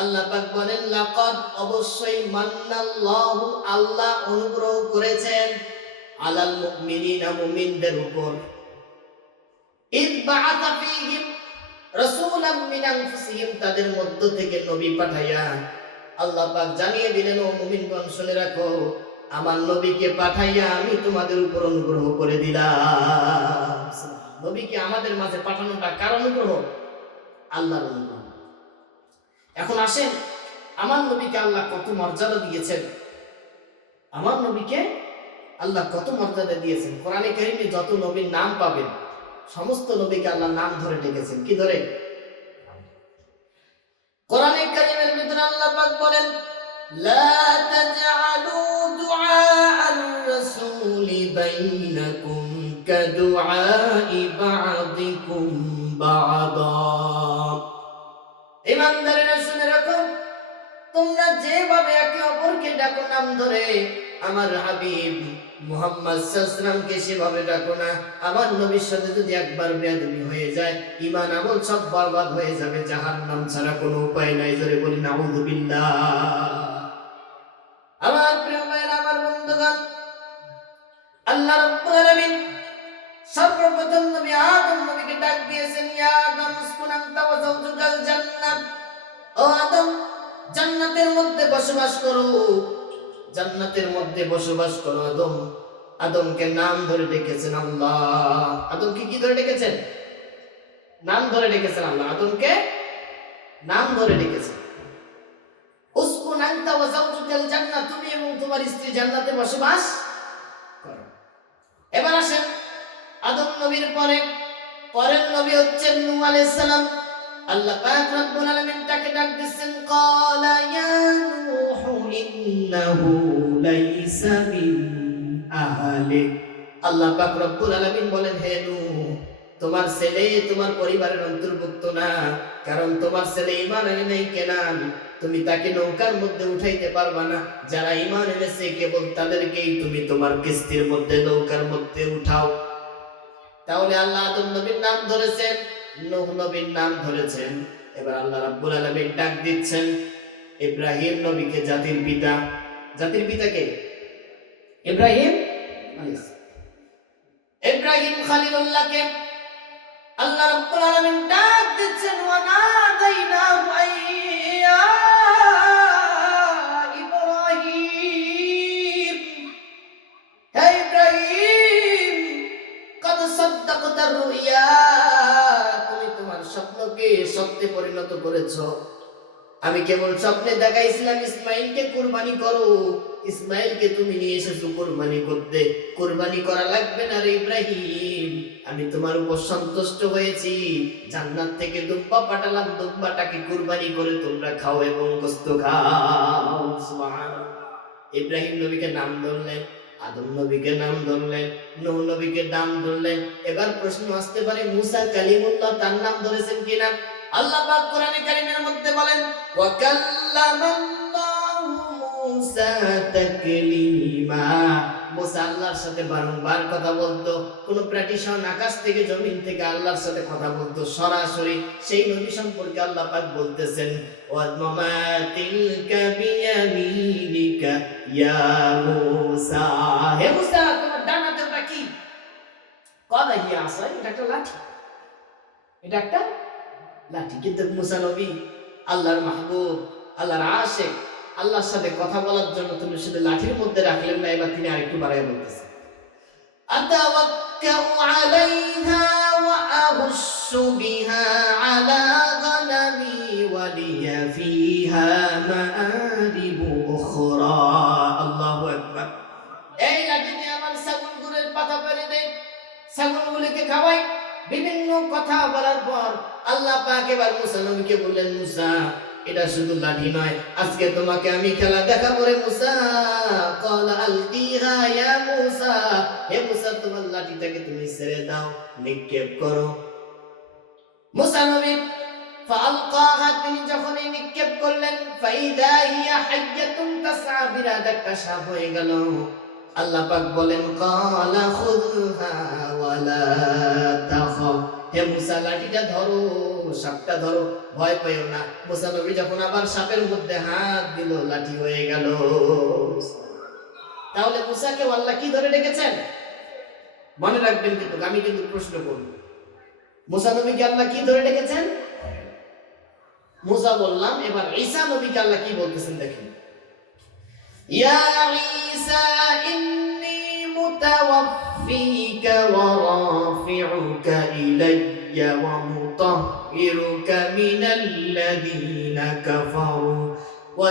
আল্লাহ পাক বলেন লাকাদ, অবশ্যই, মান্নাল্লাহু, আল্লাহ অনুগ্রহ করেছেন, আলাল মুমিনিনা, মুমিনদের উপর, ইয বা'আসা ফীহিম রাসূলাম মিন আনফুসিহিম, তাদের মধ্য থেকে নবী পাঠাইয়া আল্লাহ পাক জানিয়ে দিলেন, ও মুমিনগণ শুনে রাখো, আমার নবীকে পাঠাইয়া আমি তোমাদের উপর অনুগ্রহ করে দিলাম। নবীকে আমাদের মাঝে পাঠানোটা কার অনুগ্রহ? আল্লাহর অনুগ্রহ। এখন আসেন, আমার নবীকে আল্লাহ কত মর্যাদা দিয়েছেন, আমার নবীকে আল্লাহ কত মর্যাদা দিয়েছেন। কোরআনে কারীমে যত নবীর নাম পাবেন, সমস্ত নবীকে আল্লাহ নাম ধরে ডেকেছেন। কি ধরে? কোরআনে কারীমের ভিতরে আল্লাহ পাক বলেন, লা তাজআলু দুআআর রাসূলি বাইনাকুম কাদুআই বা'দিকুম বা'দা। ইমানদারেরা শুনে রাখো, তোমরা যেভাবে একে অপরকে ডাকো নাম ধরে, আমার হাবিব মুহাম্মদ সাল্লাল্লাহু আলাইহি ওয়াসাল্লামকে সেভাবে ডাকো না। আমার নবীর সাথে যদি একবার বেয়াদবি হয়ে যায়, ঈমান আমল সব বরবাদ হয়ে যাবে, জাহান্নাম ছাড়া কোনো উপায় নাই। জোরে বলি নাউযুবিল্লাহ। আমার প্রিয় ভাইরা, আমার বন্ধুগণ, আল্লাহ রাব্বুল আলামিন সর্বপ্রথম নবী আদম নবীকে ডাক দিয়েছেন, ইয়া আদম উসকুন আনতা ওয়া যাওজুকাল জান্নাহ, ও আদম, জান্নাতের মধ্যে বসবাস করো, জান্নাতের মধ্যে বসবাস করো। আদমকে নাম ধরে ডেকেছেন আল্লাহ। আদমকে কি ধরে ডেকেছেন? নাম ধরে ডেকেছেন আল্লাহ। আদমকে নাম ধরে ডেকেছেন, উসকুন আনতা ওয়া যাওজুকাল জান্নাহ, তুমি এবং তোমার স্ত্রী জান্নাতে বসবাস করো। এবার আসেন, আদম নবীর পরের নবী হচ্ছেন নূহ আলাইহিস সালাম। আল্লাহ পাক রব্বুল আলামিন তাকে ডাক দিচ্ছেন, ক্বালা ইয়া নূহু ইন্নাহু লাইসা মিন আহলিক। আল্লাহ পাক রব্বুল আলামিন বলেন, হে নূহ, তোমার ছেলে তোমার পরিবারের অন্তর্ভুক্ত না, কারণ তোমার ছেলে ঈমান আনে নাই। কেনান, তুমি তাকে নৌকার মধ্যে উঠাইতে পারবা না। যারা ঈমান এনেছে কেবল তাদেরকেই তুমি তোমার কিস্তির মধ্যে, নৌকার মধ্যে উঠাও। তাহলে আল্লাহ আদম নবীর নাম ধরেছেন, নূহ নবীর নাম ধরেছেন। এবার আল্লাহ রাব্বুল আলামিন ডাক দিচ্ছেন ইব্রাহিম নবীকে, জাতির পিতা। জাতির পিতা কে? ইব্রাহিম আলাইহিস সালাম। ইব্রাহিম খলিলুল্লাহকে আল্লাহ রাব্বুল আলামিন ডাক দিচ্ছেন, ওয়া নাদাইনাহু আইয়া ইব্রাহিম, হে ইব্রাহিম, রুইয়া, তুমি তোমার স্বপ্নকে সত্যে পরিণত করেছো। আমি কেবল স্বপ্নে দেখাইছিলাম ইসমাইলকে কুরবানি করো, ইসমাইলকে তুমি নিয়ে এসেছো কুরবানি করতে। কুরবানি করা লাগবে না রে ইব্রাহিম, আমি তোমার উপর সন্তুষ্ট হয়েছি। জান্নাত থেকে দুম্বা পাঠালাম, দুম্বাটাকে কুরবানি করে তোমরা খাও এবং গোশত খাও। সুবহানাল্লাহ। ইব্রাহিম নবীকে নাম ধরলেন, আদম নবীকে নাম ধরলেন, নূহ নবীকে নাম ধরলেন। এবার প্রশ্ন আসতে পারে, মুসা কালিমুল্লাহ তার নাম ধরেছেন কিনা? আল্লাহ পাক কোরআনে কারীমের মধ্যে বলেন, ওয়া কাল্লামাল্লাহু মুসা তাকলিমা। মুসা আল্লাহর সাথে বারংবার কথা বলতো। কোন প্র্যাকটিশন আকাশ থেকে জমিন থেকে আল্লাহর সাথে কথা বলতো সরাসরি। সেই নবী সম্পর্কে আল্লাহ পাক বলতেছেন, ওয়া মা তিলকা বিয়ামিনিকা ইয়া মুসা। হে মুসা, তোমার ডান হাতে ওটা কি? কলা হিয়া আসা, এটা একটা লাঠি, এটা একটা লাঠি। কিন্তু মুসা নবী আল্লাহর মাহবুব, আল্লাহর আশিক, আল্লাহর সাথে কথা বলার জন্য তুমি শুধু লাঠির মধ্যে রাখলেন না, এবার তিনি আরেকটু বাড়ায় বলতেছেন, আতাওয়াক্কাউ আলাইহা ওয়া আহুশু বিহা আলা গানামি ওয়া লিয়া ফিহা মাআরিবু উখরা। আল্লাহু আকবার। এই লাঠি দিয়ে আমার ছাগলগুলোর পাতা পেরে দেয়, ছাগলগুলোকে খাওয়াই। বিভিন্ন কথা বলার পর আল্লাহ পাক এবার মুসা নবীকে বললেন, মুসা, এটা শুধু লাঠি নয়, আজকে তোমাকে আমি খেলা দেখাবো রে মুসা। ক্বালা আলকিহা ইয়া মুসা। হে মুসা, তোমার লাঠিটাকে তুমি ছেড়ে দাও, নিক্ষেপ করো। মুসা নবী ফালকাহা, তিনি যখনই নিক্ষেপ করলেন, ফাইদা হিয়া হাইয়াতুন তাসআ, বিরাট একটা সাপ হয়ে গেল। আল্লাহ পাক বলেন, ক্বালা খুযহা ওয়ালা তাখাফ। হে মুসা, লাঠিটা ধরো, সাপটা ধরো, ভয় পেও না। মুসা নবী যখন আবার সাপের মধ্যে হাত দিল, লাঠি হয়ে গেল। তাহলে মুসাকে আল্লাহ কি ধরে রেখেছেন? মনে রাখবেন, কিন্তু আমি কিন্তু প্রশ্ন করব, মুসা নবীকে আল্লাহ কি ধরে রেখেছেন? মুসা বললাম, এবার ঈসা নবীকে আল্লাহ কি বলতেছেন দেখেন, ইয়া ঈসা ইন্নী মুতাওয়াফফিকা ওয়া রাফি'ুকা ইলাইয়া ওয়া মুতাহহিরুকা মিনাল্লাযীনা কাফারু ওয়া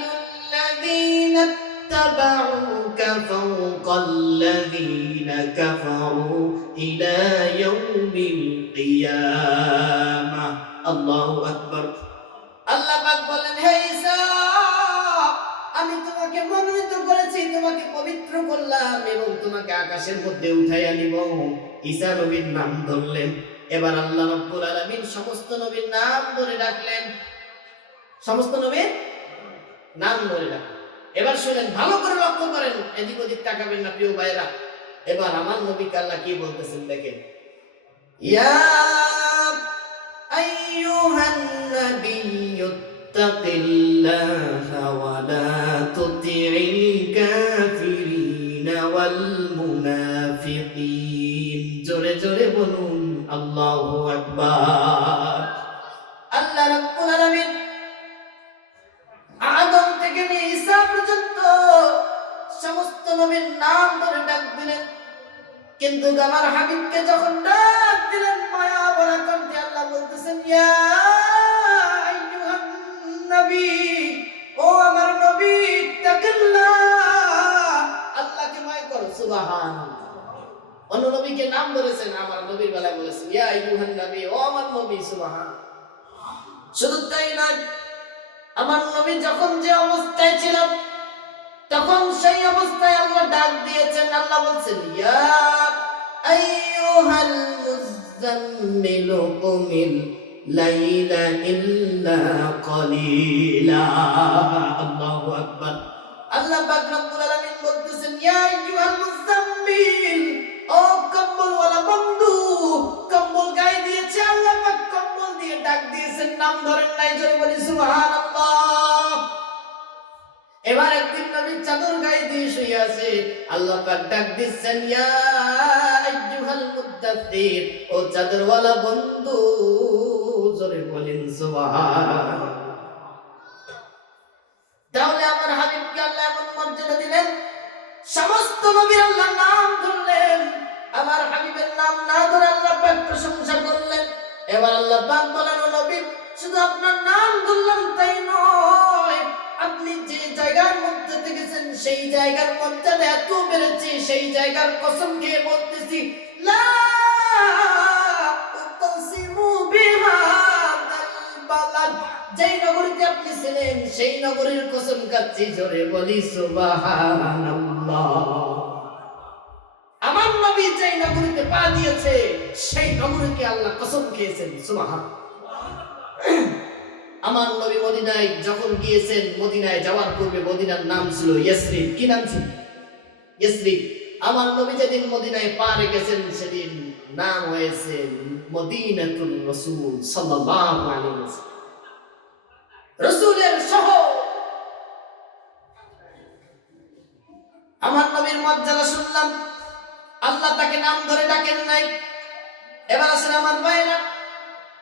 জা'iলুল্লাযীনা ইত্তাবা'ুকা ফাওকাল্লাযীনা কাফারু ইলা ইয়াউমিল কিয়ামাহ। আল্লাহু আকবার। আল্লাহ পাক বলেন, হে ঈসা, আমি তোমাকে মনোনীত করেছি, তোমাকে পবিত্র করলাম এবং তোমাকে আকাশের মধ্যে উঠাইয়া নিব। ঈসা নবীর নাম ধরলেন। এবার আল্লাহ রাব্বুল আলামিন সমস্ত নবীর নাম ধরে ডাকলেন, সমস্ত নবীর নাম ধরে ডাকলেন। এবার শুনেন, ভালো করে লক্ষ্য করেন, এদিক ওদিক তাকাবেন না প্রিয় ভাইরা। এবার আমার নবীকে আল্লাহ কি বলতেছেন দেখেন, ইয়া আইয়ুহান নাবিয়্যু ইত্তাকিল্লাহা ওয়া লা তুতি'ল কাফিরিনা ওয়াল মুনাফিকিন। জোরে জোরে বলুন আল্লাহু আকবার। আল্লাহ রাব্বুল আলামিন আদম থেকে নিয়ে ঈসা পর্যন্ত সমস্ত নবীর নাম ধরে ডাক দিলেন, কিন্তু আমার হাবিবকে যখন ডাক দিলেন মায়া ভরা কণ্ঠে, আল্লাহ বলতেছেন, ইয়া আইয়ুহান নবী, ও আমার নবী, তাকিল্লাহ, আল্লাহকে ভয় করো। সুবহানাল্লাহ। অন্য নবীকে নাম ধরেছেন, আমার নবীর বেলায় বলেছেন, ইয়া আইয়ুহান নবী, ও আমার নবী। সুবহানাল্লাহ। শুধু তাই নয়, আমার নবী যখন যে অবস্থায় ছিল, তখন সেই অবস্থায় আল্লাহ ডাক দিয়েছেন। আল্লাহ বলছেন, ইয়া আইয়ুহাল মুযাম্মিলু কুমিল লাইলা ইল্লা কলিলা। আল্লাহু আকবার। আল্লাহ পাক রব্বুল আলামিন বলতেছেন, ইয়া আইয়ুহাল মুযাম্মিল, ও কম্বলওয়ালা বন্ধু, কম্বল গায়ে দিয়েছে আল্লাহ পাক, কম্বল দিয়ে ডাক দিয়েছেন, নাম ধরেন নাই। জোরে বলি সুবহানাল্লাহ। এবার একদিন নবী চাদর গায়ে দিয়ে শুয়ে আছে, আল্লাহ পাক ডাক দিচ্ছেন, ইয়া আইয়ুহাল মুদ্দাথির, ও চাদরওয়ালা বন্ধু। জোরে বলেন সুবহানাল্লাহ। তাহলে আমার হাবিবকে আল্লাহ এমন মর্যাদা দিলেন, সমস্ত নবীর আল্লাহ নাম ধরলেন, আমার হাবিবের নাম না এবার আল্লাহ পাক বলেন, ও নবী, শুধু আপনার নাম বললাম তাই নয়, আপনি যে জায়গার মধ্যে থেকেছেন সেই জায়গার মর্যাদা এত বেড়েছে, সেই জায়গার কসম খেয়ে বলতেছি, লা উকসিমু বিহাদাল বালাদ, যেই নগরীতে আপনি ছিলেন সেই নগরীর কসম খাচ্ছি, জোরে বলি সুবহানাল্লাহ। আমার নবী যেই নগরীতে পা দিয়েছে সেই নগরীকে আল্লাহ কসম খেয়েছেন, সুবহানাল্লাহ। আমার নবী মদিনায় যখন গিয়েছেন, মদিনায় যাওয়ার পূর্বে মদিনার নাম ছিল ইয়াসরিব। কি নাম ছিল? ইয়াসরিব। আমার নবী যেদিন মদিনায় পা রেখেছেন সেদিন নাম হয়েছে মদিনাতুল রাসূল সাল্লাল্লাহু আলাইহি ওয়াসাল্লাম, রাসূলের শহর। আমার নবীর মর্যাদা শুনলাম, আল্লাহ তাকে নাম ধরে ডাকেন নাই। এবার আসেন আমার ভাইরা,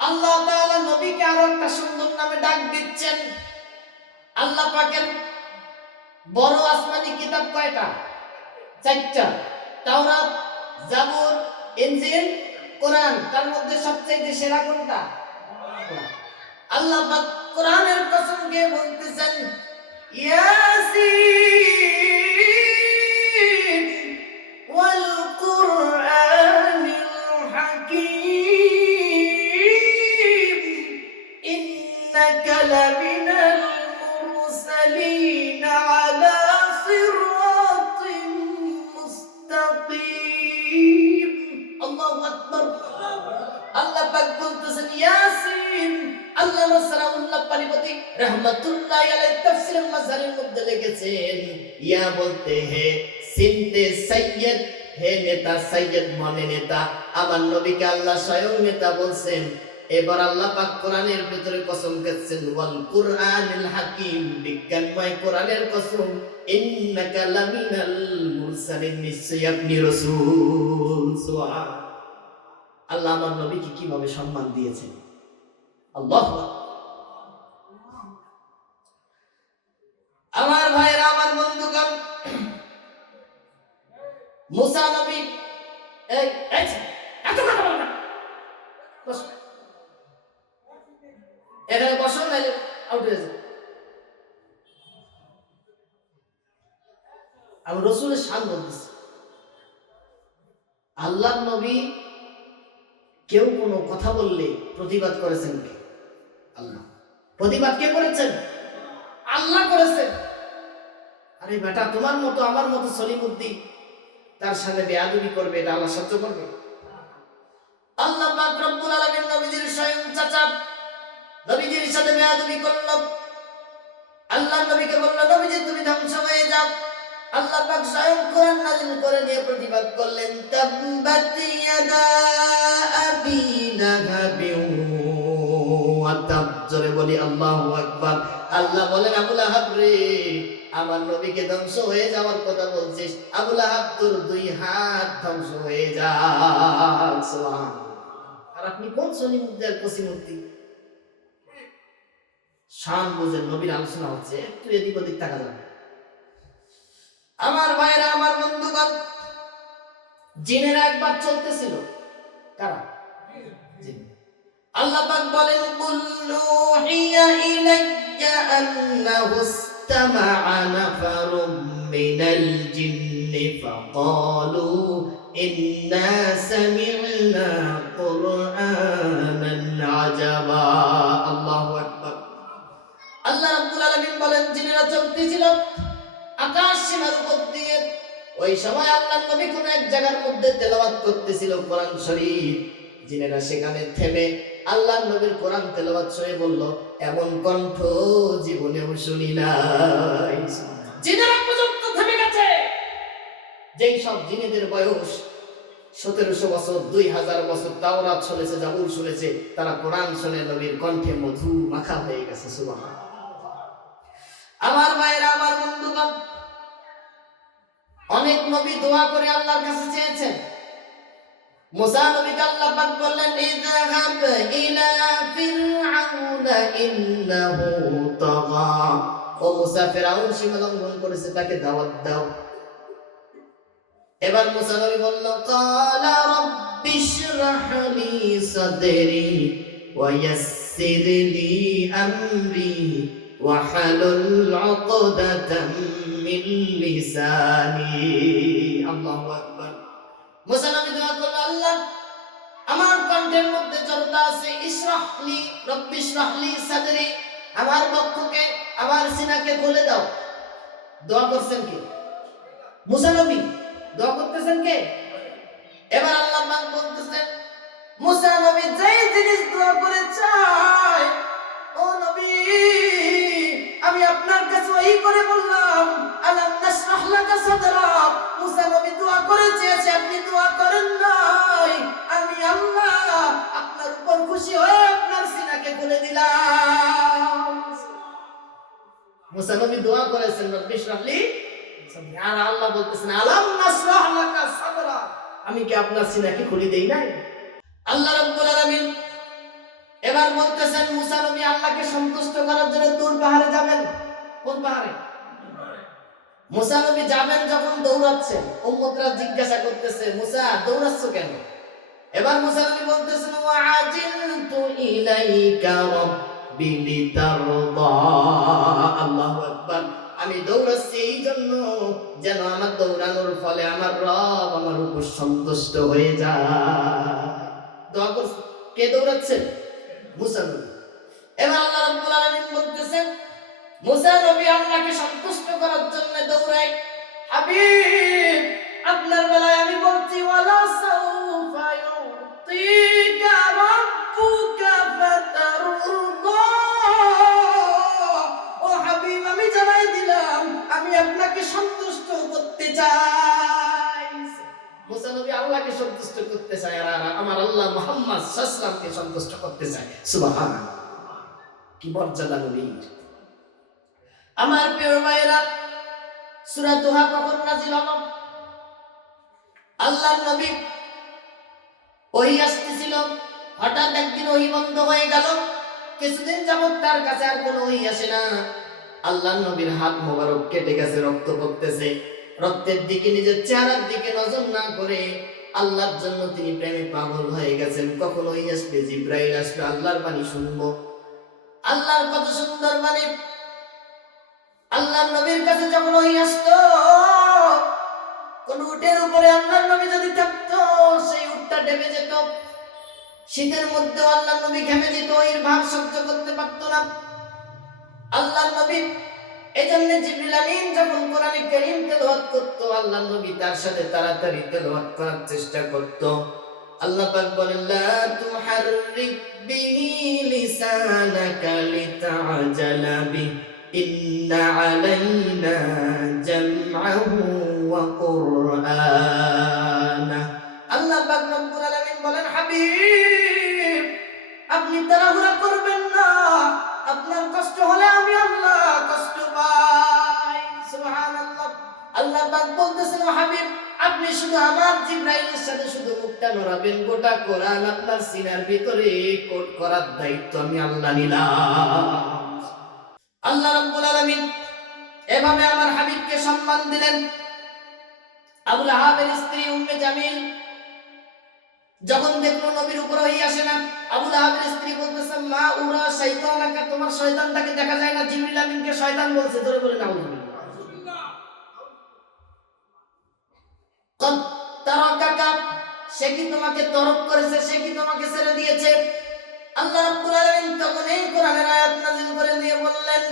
আল্লাহ তাআলা নবীকে আরো একটা সুন্দর নামে ডাক দিচ্ছেন। আল্লাহ পাকের বড় আসমানি কিতাব কয়টা? 4টা। তাওরাত, জাবুর, ইনজিল, কোরআন। তার মধ্যে সবচেয়ে সেরা কোনটা? আল্লাহ পাক কোরআনের কসম খেয়ে বলতেছেন, ইয়াসিন ওয়াল কুরআনিল হাকীম ইন্নাকা লামিনাল মুরসালিন আলা সিরাতিন মুস্তাকিম। আল্লাহু আকবার। আল্লাহ পাক বলতেছেন ইয়াসিন। আল্লামা সালাউল্লাহ পানিপতি রাহমাতুল্লাহি আলাইহি তাফসীরের মাঝারের মধ্যে লিখেছেন, ইয়া বলতে হে, সিনতে সাইয়্যিদ, হে নেতা, সাইয়্যিদ মানে নেতা। আমার নবীকে আল্লাহ স্বয়ং নেতা বলছেন। এবার আল্লাহ পাক কোরআনের ভিতরে কসম খাচ্ছেন, ওয়াল কুরআনিল হাকীম, বিজ্ঞানময় কোরআনের কসম, ইন্নাকা লামিনাল মুরসালিন, নিশ্চয়ই আপনি রাসূল। সুবহানাল্লাহ। আল্লাহ আমার নবীকে কিভাবে সম্মান দিয়েছেন। আল্লাহু আকবার। আমার ভাইরা, আমার বন্ধুগণ, মুসা নবী এত কথা বল না, এখানে বসো, নাইলে আউট হয়ে যাবে। আমি রাসূলের শান বলতেছি। আল্লাহর নবী কেউ কোনো কথা বললে প্রতিবাদ করেছেন কে? আল্লাহ। প্রতিবাদ কে করেছেন? আল্লাহ করেছেন। আরে বেটা, তোমার মতো আমার মতো সলিমউদ্দিন তার সাথে বেয়াদবি করবে, এটা আল্লাহ সহ্য করবে? আল্লাহ পাক রব্বুল আলামিন নবীজির স্বয়ং চাচা নবীজির সাথে বেয়াদবি করল। আল্লাহ নবীকে বলল, নবীজি তুমি ধ্বংস হয়ে যাও। আল্লাহ পাক স্বয়ং কোরআন নাযিল করে নিয়ে প্রতিবাদ করলেন, তাব্বাত ইয়াদা আবি লাহাবিন ওয়া তাব। জোরে বলি আল্লাহু আকবার। আল্লাহ বলেন, আবু লাহাব রে, আমার নবীকে ধ্বংস হয়ে যাওয়ার কথা বলছিস, আবু লাহাব তোর 2 হাত ধ্বংস হয়ে যাক। সুবহানাল্লাহ। আর আপনি কোন সলিমুদ্দিন কসিমুদ্দি? শান বুঝেন, নবীর আলোচনা হচ্ছে, একটু এদিক ওদিক তাকা যাবে। আমার ভাইরা, আমার বন্ধুগণ, জিনেরা একবার চলতেছিল। কারা? জিন। আল্লাহ পাক বলেন, কুল নূহিয়া ইলাইয়া আন্নাহু ইসতামাআ নাফারুম মিনাল জিন্নি ফাকালু ইন্না সামি'না কুরআনান আজাবা। আল্লাহু আকবার। আল্লাহ রাব্বুল আলামিন বলেন, জিনেরা চলতেছিল আকাশ সীমার উপর দিয়ে। ওই সময় আল্লাহর নবী কোন এক জায়গার মধ্যে তেলাওয়াত করতেছিল কোরআন শরীফ। জিনেরা সেখানে থেমে আল্লাহর নবীর কোরআন তেলাওয়াত শুনে বলল, এমন কণ্ঠ জীবনেও শুনি নাই। জিনেরা পর্যন্ত থেমে গেছে। যেই সব জিনেদের বয়স 1700 বছর, 2000 বছর তাওরাত শুনেছে, জাবুর শুনেছে, তারা কোরআন শুনে নবীর কণ্ঠে মধু মাখা হয়ে গেছে। সুবহানাল্লাহ। আমার ভাইরা, আমার বন্ধুগণ, অনেক নবী দোয়া করে আল্লাহর কাছে চেয়েছেন। মুসা নবীকে আল্লাহ পাক বললেন, ইযহাব ইলা ফিরআউনা ইন্নাহু তাগা। ও মুসা, ফিরআউন সীমা লঙ্ঘন করেছে, তাকে দাওয়াত দাও। এবার মুসা নবী বলল, ক্বালা রাব্বি ইশরাহ লি সাদরি ওয়া ইয়াসসির লি আমরি ওয়াহলুল উকদাতাম মিন লিসানি। আল্লাহু আকবার। মুসা নবী দোয়া করলেন, আল্লাহ আমার কণ্ঠের মধ্যে জড়তা আছে, ইশরাহলি রব্বি ইশরাহলি সাদরি, আমার বক্ষকে আমার সিনাকে খুলে দাও। দোয়া করছেন কে? মুসা নবী। দোয়া করতেছেন কে? এবার আল্লাহ পাক বলতেছেন, মুসা নবী যে জিনিস দোয়া করে চায়, ও নবী আমি আপনার কাছে ওই করে বললাম, আলাম নাশরাহ লাকা সাদরাক। মুসা নবী দোয়া করে চেয়েছে, আপনি দোয়া করেন নাই, আমি আল্লাহ আপনার উপর খুশি হয়ে আপনার সিনাকে খুলে দিলাম। মুসা নবী দোয়া করেছেন রব্বি ইশরাহ লি সাদরি, আর আল্লাহ বলতেছেন আলাম নাশরাহ লাকা সাদরাক, আমি কি আপনার সিনাকে খুলে দেই নাই? আল্লাহ রাব্বুল আলামিন এবার বলতেছেন, মুসা নবী আল্লাহকে সন্তুষ্ট করার জন্য তুর পাহাড়ে যাবেন। কোন পাহাড়ে? মুসা নবী যাবেন যখন দৌড়াচ্ছেন, উম্মতরা জিজ্ঞাসা করতেছে, মুসা দৌড়াচ্ছ কেন? এবার মুসা নবী বলতেছেন, ওয়াজিলতু ইলাইকা রাব্বি লিতারদা। আল্লাহু আকবার। আমি দৌড়াচ্ছি এই জন্য যেন আমার দৌড়ানোর ফলে আমার রব আমার উপর সন্তুষ্ট হয়ে যায়। দোয়া করছে কে? দৌড়াচ্ছেন মুসা নবী। এবার আল্লাহ রাব্বুল আলামিন বলতেছেন, মুসা নবী আল্লাহকে সন্তুষ্ট করার জন্য দৌড়ায়। হাবিব আপনার বেলায় আমি বলছি, ওয়ালা সাউফা ইউতিকা রাব্বুকা ফাতারদা। ও হাবিব আমি জানাই দিলাম আমি আপনাকে সন্তুষ্ট করতে চাই। মুসা নবী আল্লাহকে সন্তুষ্ট করতে চায়, আর আমার আল্লাহ মুহাম্মদ সাল্লাল্লাহু আলাইহি ওয়াসাল্লামকে সন্তুষ্ট করতে চায়। সুবহানাল্লাহ, কি মর্যাদা নবীর। আমার প্রিয় ভাইরা, সূরা দুহা কখন নাযিল হলো? আল্লাহর নবী ওহী আসতেছিল, হঠাৎ একদিন ওহী বন্ধ হয়ে গেল। কিছুদিন যাবত তার কাছে আর কোনো ওহী আসে না। আল্লাহর নবীর হাত মোবারক কেটে গেছে, রক্ত পড়তেছে। রক্তের দিকে নিজের চেহারার দিকে নজর না করে আল্লাহর জন্য তিনি প্রেমে পাগল হয়ে গেছেন। কখন ওহী আসবে, জিবরাইল আসবে, আল্লাহর বাণী শুনবো। আল্লাহর কত সুন্দর বাণী। আল্লাহর নবীর কাছে যখন ওহী আসতো, কোন উটের উপরে আল্লাহর নবী যদি থাকতো, সেই উটটা ডেবে যেত। শীতের মধ্যে আল্লাহর নবী ঘেমে যেত, ওহীর ভার সহ্য করতে পারতো না আল্লাহর নবী। এজন্য জিবরিল আমিন যখন কোরআনে কারীম তেলাওয়াত করত, আল্লাহর নবী তার সাথে তাড়াতাড়ি তেলাওয়াত করার চেষ্টা করত। আল্লাহ পাক বলেন, লা তুহাররিক বিহি লিসানাকা লিতাআজালা বিহি ইন্না আলাইনা জামআহু ওয়া কুরআনা। আল্লাহ পাক রব্বুল আলামিন বলেন, হাবিব আপনি তাড়াহুড়া করবেন না, আপনার কষ্ট হলে আমি আল্লাহ কষ্ট পাই। সুবহানাল্লাহ। আল্লাহ পাক বলতেছেন, হাবিব আপনি শুধু আমার জিবরাইলের সাথে শুধু মুখটা নড়াবেন, গোটা কোরআন আপনার সিনার ভিতরে কোট করার দায়িত্ব আমি আল্লাহ নিলাম। আল্লাহ রাব্বুল আলামিন এভাবে আমার হাবিবকে সম্মান দিলেন। আবু লাহাবের স্ত্রী উম্মে জামিল যখন দেখলো নবীর উপর ওহী আসে না, আবু লাহাবের স্ত্রী বলতেছে, মা উরা শাইতানাকা, তোমার শয়তানটাকে দেখা যায় না। জিবরিল আমিনকে শয়তান বলছে, ধরে বলে নাউযুবিল্লাহ। কদ তারাকাকা, সে কি তোমাকে তরক করেছে, সে কি তোমাকে ছেড়ে দিয়েছে? আল্লাহ রাব্বুল আলামিন তখন এই কোরআনের আয়াত নাযিল করে দিয়ে বললেন,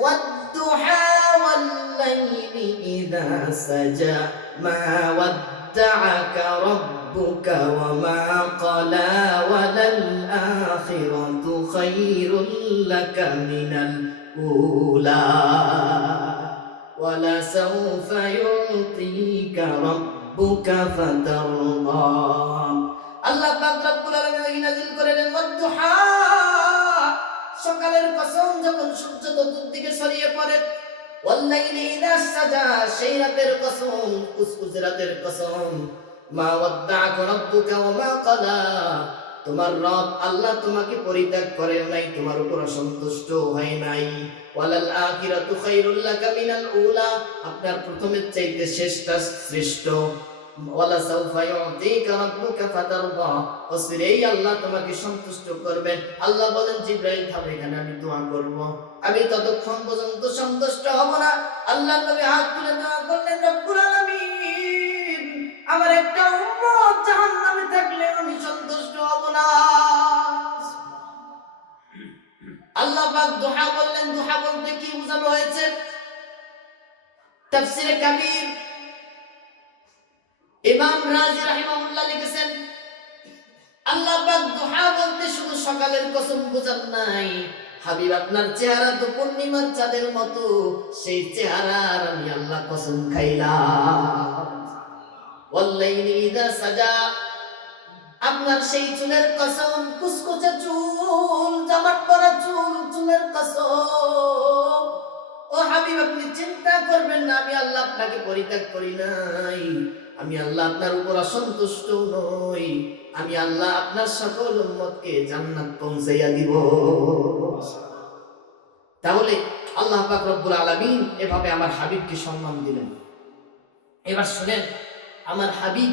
ওয়াদ-দুহা ওয়াল-লাইলি ইযা সাজা মা ওয়াদ্দাআকা রাব্বুকা ওয়া মা ক্বালা ওয়ালাল আখিরাতু খায়রুল লাকা মিনাল উলা ওয়ালা সাওফা ইউতিকা রাব্বুকা ফাতারদা। আল্লাহ পাক রব্বুল আলামিন ওহী নাযিল করেন, ওয়াদ-দুহা, সকালের কসম যখন সূর্য চতুর্দিকে ছড়িয়ে পড়ে, ওয়াল-লাইলি ইযা সাজা, সেই রাতের কসম, কুসকুস রাতের কসম, মা ওয়াদ্দাআকা রাব্বুকা ওয়া মা ক্বালা, তোমার রব আল্লাহ তোমাকে পরিত্যাগ করে নাই, তোমার উপর অসন্তুষ্ট হয় নাই। ওয়ালাল আখিরাতু খায়রুল লাকা মিনাল উলা, আপনার প্রথমের চাইতে শেষটা শ্রেষ্ঠ। ওয়ালা সাউফা ইউতিকা রাব্বুকা ফাতারদা, অচিরেই আল্লাহ তোমাকে সন্তুষ্ট করবেন। আল্লাহ বলেন জিবরাইল থামো, এখানে আমি দোয়া করব, আমি ততক্ষণ পর্যন্ত সন্তুষ্ট হব না। আল্লাহ নবী হাত তুলে দোয়া করলেন, রব্বুল আলামিন, আমার একটা উম্মত জাহান্নামে থাকলে আমি সন্তুষ্ট হব না। আল্লাহ পাক দোয়া বললেন, দোয়া বলতে কি বোঝানো হয়েছে? তাফসীরে কাবীর ইমাম রাজি রাহিমাহুল্লাহ লিখেছেন, আল্লাহ পাক দোয়া বলতে শুধু সকালের কসম বোঝান নাই। হাবিব আপনার চেহারা তো পূর্ণিমার চাঁদের মতো, সেই চেহারার আমি আল্লাহ কসম খাইলাম। ওয়াল্লাইলি ইযা সাজা, আপনার সেই চুলের কসম, কুচকুচে চুল, জামাট পরা চুল, চুলের কসম। ও হাবিব, আপনি চিন্তা করবেন না, আমি আল্লাহ আপনাকে পরিত্যাগ করি নাই, আমি আল্লাহ আপনার উপর অসন্তুষ্ট নই, আমি আল্লাহ আপনার সকল উম্মতকে জান্নাত পৌঁছাইয়া দিব। তাহলে আল্লাহ পাক রব্বুল আলামিন এভাবে আমার হাবিবকে সম্মান দিলেন। এবার শুনেন, আমার হাবিব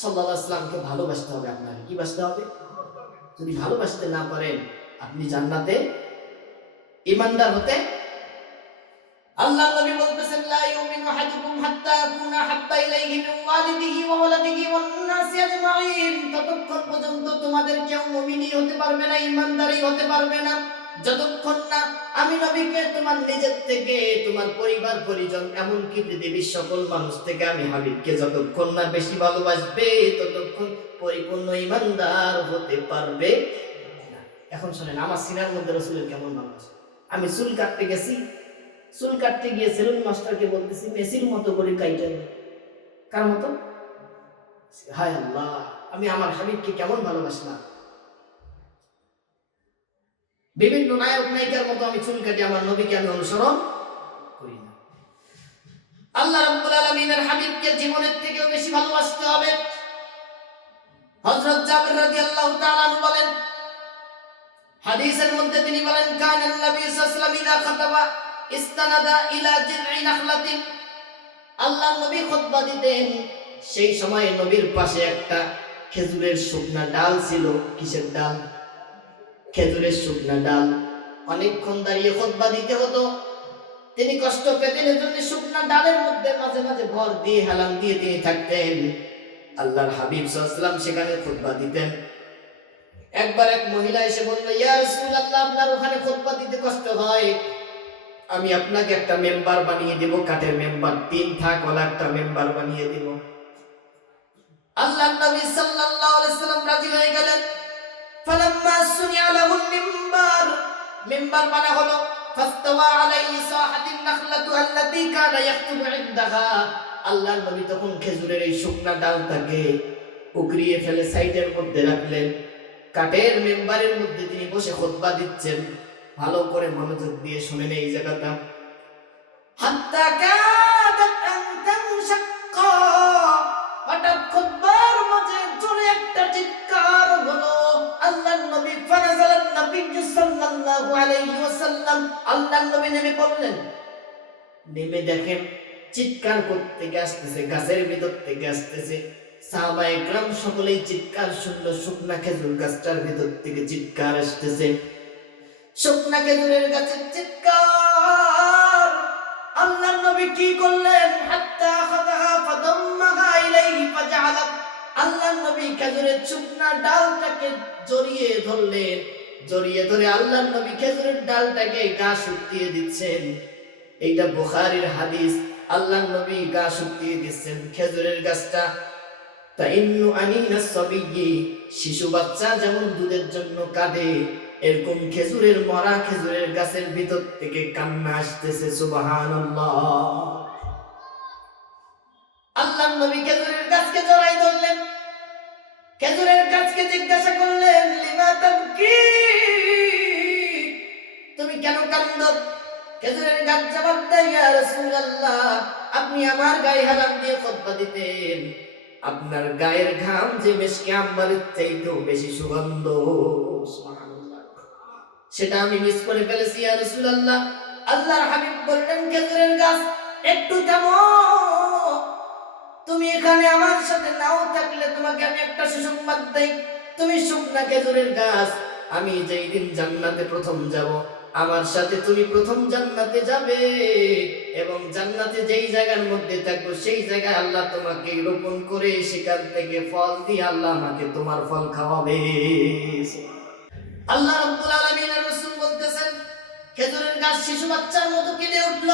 সাল্লাল্লাহু আলাইহি ওয়াসাল্লামকে ভালোবাসতে হবে। আপনাকে কি বাসতে হবে? যদি ভালোবাসতে না পারেন, আপনি জান্নাতে ঈমানদার হতে। আল্লাহ নবী বলতেছেন, লা ইউমিনু আহাদুকুম হাত্তা ইয়াকুনা হাব্বা ইলাইহি মিন ওয়ালিদিহি ওয়া ওয়ালাদিহি ওয়ান নাসি আজমাইন, ততক্ষণ পর্যন্ত তোমাদের কেউ মুমিনই হতে পারবে না, ঈমানদারই হতে পারবে না, যতক্ষণ না আমি নবীকে তোমার নিজের থেকে, তোমার পরিবার পরিজন, এমনকি পৃথিবীর সকল মানুষ থেকে আমি হাবিবকে যতক্ষণ না বেশি ভালোবাসবে, ততক্ষণ পরিপূর্ণ ঈমানদার হতে পারবে না। এখন শুনেন, আমার সিনার মধ্যে রাসূলের কেমন ভালোবাসা। আমি চুল কাটতে গেছি, চুল কাটতে গিয়ে সেলুন মাস্টারকে বলতেছি, মেসির মতো করে কাইটা। কার মতো? হায় আল্লাহ, আমি আমার হাবিবকে কেমন ভালোবাসলাম। বিভিন্ন নায়ক নায়িকার মতো আমি চুল কাটি, আমার নবীকে আমি অনুসরণ করি না। আল্লাহ রাব্বুল আলামিনের হাবিবকে জীবনের থেকেও বেশি ভালোবাসতে হবে। হযরত জাবের রাদিয়াল্লাহু তাআলা আনহু বলেন, হাদিসের মধ্যে তিনি বলেন, কানান নবী সাল্লাল্লাহু আলাইহি ওয়াসাল্লাম ইযা খাতাবা ইস্তানাদা ইলা জিরঈ নাখলাতিন, আল্লাহ নবী খুতবা দিতেন, সেই সময় নবীর পাশে একটা খেজুরের শুকনা ডাল ছিল। কিসের ডাল? খেজুরের শুকনা ডাল। অনেকক্ষণ দাঁড়িয়ে খুতবা দিতে হতো, তিনি কষ্ট পেতেন, এজন্য শুকনা ডালের মধ্যে মাঝে মাঝে ভর দিয়ে হেলান দিয়ে তিনি থাকতেন। আল্লাহর হাবিব সাল্লাল্লাহু আলাইহি ওয়াসাল্লাম সেখানে খুতবা দিতেন। একবার এক মহিলা এসে বলল, ইয়া রাসূলুল্লাহ, আপনার ওখানে খুতবা দিতে কষ্ট হয়, আমি আপনাকে একটা মেম্বার বানিয়ে দেব, কাঠের মেম্বার, 3 থাক ওলা একটা মেম্বার বানিয়ে দেব। আল্লাহর নবী সাল্লাল্লাহু আলাইহি ওয়াসাল্লাম রাজি হয়ে গেলেন। ফালাম্মা সুনিয়া লাহুল মিম্বার, মেম্বার বানা হলো। ফাস্তাওয়া আলাইহি সাহাতিন নাখলাতু আল্লাতী কানা ইয়াখতুবু ইনদাহা, আল্লাহর নবী তখন খেজুরের এই শুকনা ডালটাকে উকরিয়ে ফেলে সাইডের মধ্যে রাখলেন। কাঠের মেম্বারের মধ্যে তিনি বসে খুতবা দিচ্ছেন। ভালো করে মনোযোগ দিয়ে শুনেন এই জায়গাটা। হাত্তা কাদাত আন তানশাক্কা, হঠাৎ খুতবার মাঝে জোরে একটা চিৎকার হলো। আল্লাহর নবী ফানাজালান নবী সাল্লাল্লাহু আলাইহি ওয়াসাল্লাম, আল্লাহর নবী নেমে পড়লেন। নেমে দেখেন চিৎকার করতে আসতেছে, গাছের ভিতর থেকে আসতেছে। সাহাবায়ে কেরাম সকলেই চিৎকার শুনলো, শুকনা খেজুর গাছটার ভিতর থেকে চিৎকার আসতেছে। শুকনা খেজুরের গাছের চিৎকার। আল্লাহর নবী কি করলেন? হাত্তা খাযাহা ফাদাম্মাহা ইলাইহি ফাজআলাত, আল্লাহর নবী খেজুরের শুকনা ডালটাকে জড়িয়ে ধরলেন। জড়িয়ে ধরে আল্লাহর নবী খেজুরের ডালটাকে গা শুকিয়ে দিচ্ছেন। এইটা বুখারীর হাদিস। আল্লাহর নবী গা শুকিয়ে দিচ্ছেন খেজুরের গাছটা। তাইন্নু আনিনাস সাবিয়্যি, শিশু বাচ্চা যেমন দুধের জন্য কাঁদে, এরকম খেজুরের মরা খেজুরের গাছের ভিতর থেকে কান্না আসতেছে। সুবহানাল্লাহ। আল্লাহর নবী খেজুরের গাছকে জড়াই ধরলেন। খেজুরের গাছকে জিজ্ঞাসা করলেন, লিমা তাবকি, তুমি কেন কাঁদো? খেজুরের গাছ জবাব দেয়, ইয়া রাসূলুল্লাহ, আপনি আমার গায়ে হেলান দিয়ে খুতবা দিতেন, আপনার গায়ের ঘাম যে মিশকে আম্বারের চাইতেও বেশি সুগন্ধ, সুবহানাল্লাহ, সেটা আমি মিস করে ফেলেছি ইয়া রাসূলুল্লাহ। আল্লাহর হাবিব বললেন, খেজুরের গাছ একটু থামো, তুমি এখানে আমার সাথে নাও থাকলে তোমাকে আমি একটা সুসংবাদ দেই, তুমি শুকনা খেজুরের গাছ, আমি যেই দিন জান্নাতে প্রথম যাব আমার সাথে তুমি প্রথম জান্নাতে যাবে, এবং জান্নাতে যেই জায়গার মধ্যে থাকবো সেই জায়গায় আল্লাহ তোমাকে রোপণ করে সেখান থেকে ফল দিয়ে আল্লাহ আমাকে তোমার ফল খাওয়াবে। আল্লাহ রাব্বুল আলামিনের রাসূল বলতেছেন, খেজুরের গাছ শিশু বাচ্চার মতো কেঁদে উঠল।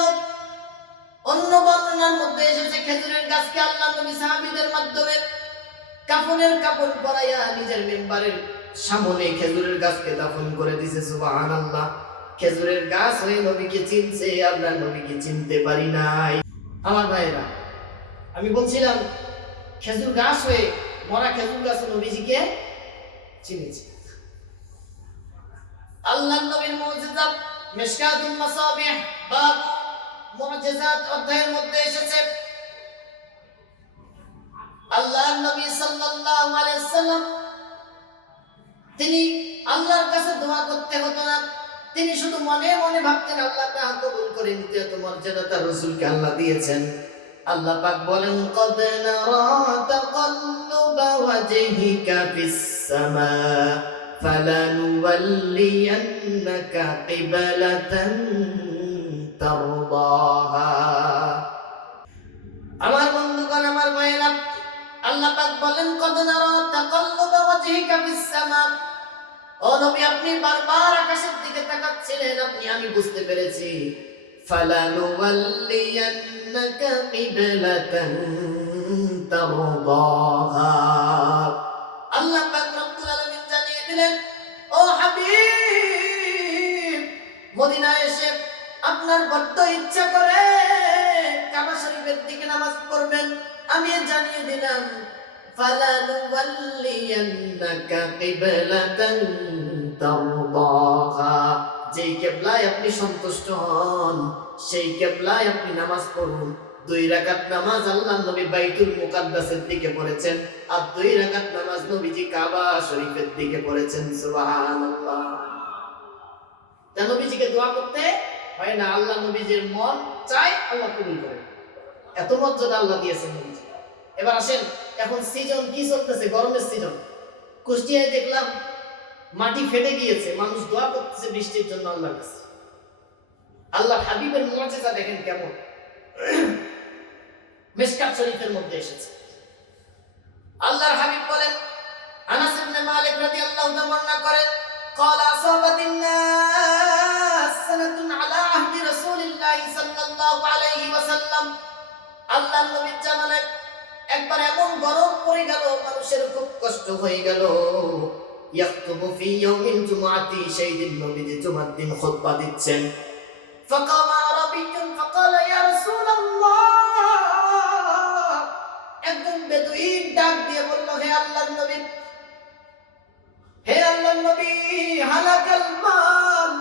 অন্য বর্ণনার মধ্যে এসেছে খেজুরের গাছকে আল্লাহ নবী সাহাবীদের মাধ্যমে কাফনের কাপড় পরাইয়া নিজের মেম্বারের সামনে খেজুরের গাছকে দাফন করে দিয়েছে। সুবহানাল্লাহ। খেজুরের গাছ হয়ে নবীকে চিনছে, আমরা নবীকে চিনতে পারি নাই। আমার ভাইরা, আমি বলছিলাম খেজুর গাছ হয়ে মরা খেজুর গাছ নবীজিকে চিনেছে। আল্লাহর নবীর মুজিজা মিশকাতুল মাসাবিহ বাব মুজিজাত অধ্যায়ের মধ্যে এসেছে, আল্লাহর নবী সাল্লাল্লাহু আলাইহি ওয়াসাল্লাম তিনি আল্লাহর কাছে দোয়া করতে হতো না, তিনি শুধু মনে মনে ভাবতেন আল্লাহ তা কবুল করে নিতে। এত মর্যাদা তার রাসূলকে আল্লাহ দিয়েছেন। আল্লাহ পাক বলেন, قد نرى تقلب وجهك في السماء فلنولينك قبلة ترضاها। আমার বন্ধুগণ, আমার ভাইরা, আল্লাহ পাক বলেন, قد نرى تقلب وجهك في السماء। ও নবী, আপনি বারবার আকাশের দিকে তাকাচ্ছিলেন, আমি বুঝতে পেরেছি। ফালানুওয়াল্লিয়ান্নাকা কিবলাতান তারদাহা। আল্লাহ পাক রব্বুল আলামিন জানিয়ে দিলেন, ও হাবিব, মদিনায় এসে আপনার বড্ড ইচ্ছা করে কাবা শরীফের দিকে নামাজ পড়বেন, আমি জানিয়ে দিলাম ফালানুওয়াল্লিয়ান্নাকা কিবলাতান তারদাহা। যেই কিবলায় আপনি সন্তুষ্ট হন সেই কিবলায় আপনি নামাজ পড়ুন। 2 রাকাত নামাজ আল্লাহর নবী বাইতুল মুকাদ্দাসের দিকে পড়েছেন, আর 2 রাকাত নামাজ নবীজি কাবা শরীফের দিকে পড়েছেন। সুবহানাল্লাহ। তা নবীজিকে দোয়া করতে হয় না, আল্লাহ নবীজির মন চায় আল্লাহ কবুল করে। এত মর্যাদা আল্লাহ দিয়েছেন নবীজি। এবার আসেন, এখন সিজন কি চলতেছে? গরমের সিজন। কুষ্টিয়ায় দেখলাম মাটি ফেটে গিয়েছে, মানুষ দোয়া করতেছে বৃষ্টির জন্য আল্লাহর কাছে। আল্লাহ হাবিবের মুজিজা দেখেন কেমন, মিশকাত শরীফের মধ্যে এসেছে। আল্লাহর হাবিব বলেন, আনাস ইবনে মালিক রাদিয়াল্লাহু তাআলা বর্ণনা করেন, قال أصابت الناس سنة على عهد رسول الله صلى الله عليه وسلم। আল্লাহর নবীর জামানায় একবার এমন গরম পড়ে গেল, মানুষের খুব কষ্ট হয়ে গেল। ইয়াখতুবু ফি ইয়াউমিল জুমআতি, সেই দিন নবীজি জুমার দিন খুতবা দিচ্ছেন। فقام عربي فقال يا رسول الله। একজন বেদুইন ডাক দিয়ে বলল, হে আল্লাহর নবী, হে আল্লাহর নবী, হালাকাল মাল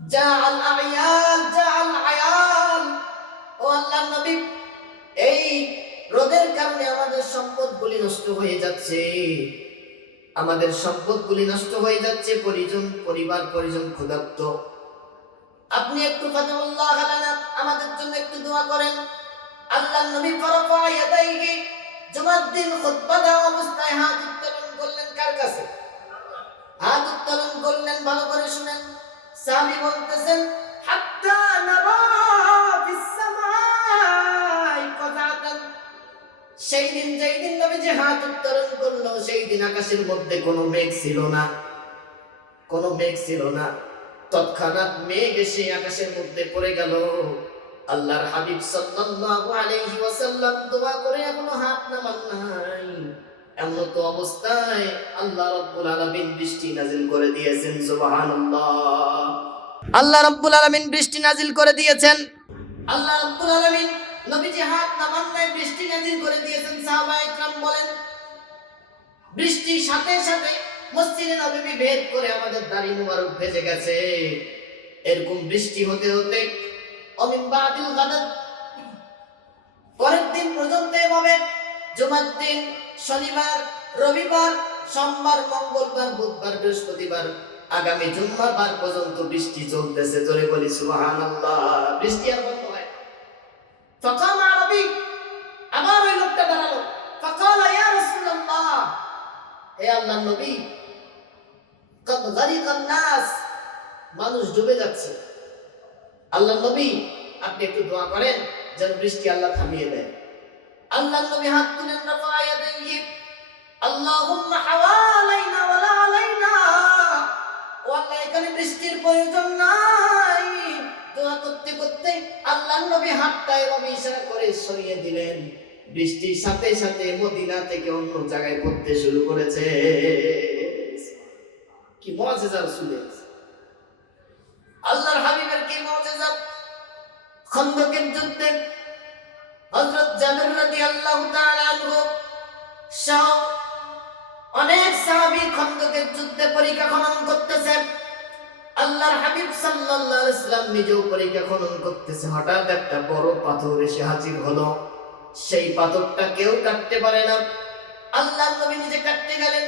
জাআল আয়াল জাআল আয়াল। ও আল্লাহর নবী, এই রোদের কারণে আমাদের সম্পদগুলি নষ্ট হয়ে যাচ্ছে, আমাদের সম্পদগুলি নষ্ট হয়ে যাচ্ছে, পরিজন ক্ষুধার্ত। আপনি একটু ফাতাহুল্লাহ লানা, আমাদের জন্য একটু দোয়া করেন। আল্লাহর নবী ফারাফা ইয়াদাইহি, জুমার দিন খুতবা দেওয়া অবস্থায় হাত উত্তোলন করলেন। কার কাছে? হাত উত্তোলন করলেন, ভালো করে শুনেন। সাহাবী বলতেছেন, হাত্তা নারা ফিস সামাই কাযাতান। সেই দিন, যেই দিন নবীজি হাত উত্তোলন করলো, সেই দিন আকাশের মধ্যে কোনো মেঘ ছিল না, কোনো মেঘ ছিল না। তৎক্ষণাৎ মেঘ এসে আকাশের মধ্যে পড়ে গেল। আল্লাহর হাবিব সাল্লাল্লাহু আলাইহি ওয়াসাল্লাম দোয়া করে এখনো হাত নামান নাই। এমন তো অবস্থায় আল্লাহ রাব্বুল আলামিন বৃষ্টি নাজিল করে দিয়েছেন। সুবহানাল্লাহ। আল্লাহ রাব্বুল আলামিন বৃষ্টি নাজিল করে দিয়েছেন। আল্লাহ রাব্বুল আলামিন নবীজি হাত নামান নাই, বৃষ্টি নাজিল করে দিয়েছেন। সাহাবায়ে কেরাম বলেন, বৃষ্টির সাথে সাথে মসজিদে নববী ভেদ করে আমাদের দাড়ি মুবারক ভেজে গেছে। এরকম বৃষ্টি হতে হতে অমিন বাদিল গাদাত, পরের দিন পর্যন্ত এভাবে জুমার দিন, শনিবার, রবিবার, সোমবার, মঙ্গলবার, বুধবার, বৃহস্পতিবার, আগামী জুম্মার বার পর্যন্ত বৃষ্টি চলতেছে। জোরে বলি সুবহানাল্লাহ। বৃষ্টি আর বন্ধ হয়। ফাকাম আরবী, আবার ওই লোকটা দাঁড়ালো, ফাকালা ইয়া রাসূলুল্লাহ, হে আল্লাহর নবী, কদ গারিকান নাস, মানুষ ডুবে যাচ্ছে, আল্লাহর নবী আপনি একটু দোয়া করেন যেন বৃষ্টি আল্লাহ থামিয়ে দেয়। আল্লাহর নবী হাত তুলেন, রাফা ইয়াদাইহি, আল্লাহুম্মা হাওয়ালাইনা ওয়ালা আলাইনা, ও আল্লাহ এখানে বৃষ্টির প্রয়োজন নাই। দোয়া করতে করতে আল্লাহর নবী হাতটা এভাবে ইশারা করে সরিয়ে দিলেন, বৃষ্টির সাথে সাথে মদিনা থেকে অন্য জায়গায় পড়তে শুরু করেছে। কি মুআজিজা রাসূলের, আল্লাহর হাবিবের কি মুআজিজা। খন্দকের যুদ্ধে হযরত জাবির রাদিয়াল্লাহু তাআলা আনহু সহ অনেক সাহাবী খন্দকের যুদ্ধে পরীক্ষা খনন করতেছেন। আল্লাহর হাবিব সাল্লাল্লাহু আলাইহি ওয়াসাল্লাম নিজেও পরীক্ষা খনন করতেছে। হঠাৎ একটা বড় পাথর এসে হাজির হলো, সেই পাথরটা কেউ কাটতে পারে না। আল্লাহর নবী নিজে কাটতে গেলেন,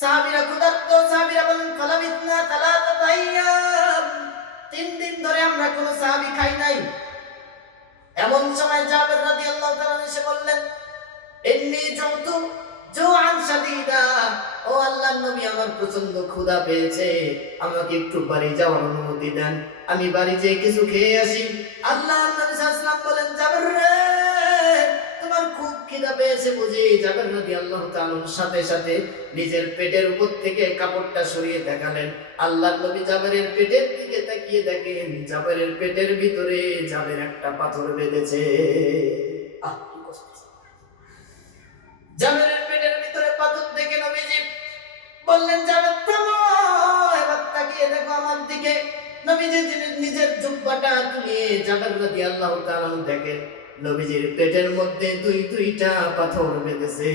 সাহাবীরা ক্ষুধার্ত, সাহাবীরা বলেন ফালাবিতনা সালাতাত আইয়াম, 3 দিন ধরে আমরা কোনো সাহাবী খাই নাই। এমন সময় জাবের রাদিয়াল্লাহু তাআলা এসে বললেন, ইন্নী জুতু জুআন শাদীদা, ও আল্লাহর নবী আমার প্রচন্ড ক্ষুধা পেয়েছে, আমাকে একটু বাড়ি যাওয়ার অনুমতি দেন, আমি বাড়ি যেয়ে কিছু খেয়ে আসি। আল্লাহর নবী সাল্লাল্লাহু আলাইহি ওয়াসাল্লাম বলেন, জাবের রে তোমার খুব খিদা পেয়েছে বুঝি? জাবের রাদিয়াল্লাহু তাআলার সাথে সাথে নিজের পেটের উপর থেকে কাপড়টা সরিয়ে দেখালেন। আল্লাহর নবী জাবেরের পেটের দিকে তাকিয়ে দেখেন, জাবেরের পেটের ভিতরে জাবের একটা পাথর বেঁধেছে। কি কষ্ট! জাবেরের পেটের ভিতরে পাথর দেখে নবীজি বললেন, জাবের থামো, এবার তাকিয়ে দেখো আমার দিকে। নবীজি নিজের জুব্বাটা তুলিয়ে জাবের রাদিয়াল্লাহু তাআলা দেখেন নবীজির পেটের মধ্যে দুইটা পাথর বেঁধেছে।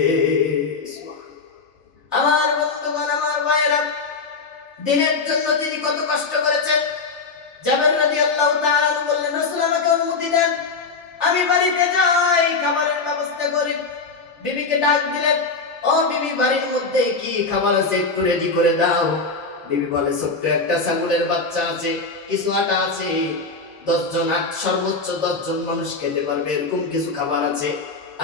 আমার বন্ধুগণ, আমার ভাইয়েরা, দিনের জন্য তিনি কত কষ্ট করেছেন। জাবের রাদিয়াল্লাহু তাআলা বললেন, রাসূল আমাকে অনুমতি দেন, আমি বাড়িতে যাই, খাবারের ব্যবস্থা করি। বিবিকে ডাক দিলেন, ও বিবি, বাড়ির মধ্যে কি খাবার আছে একটু রেডি করে দাও। বিবি বলে, ছোট্ট একটা ছাগলের বাচ্চা আছে, কিছু আটা আছে, 10 জন, সর্বোচ্চ 10 জন মানুষ খেতে পারবে এরকম কিছু খাবার আছে,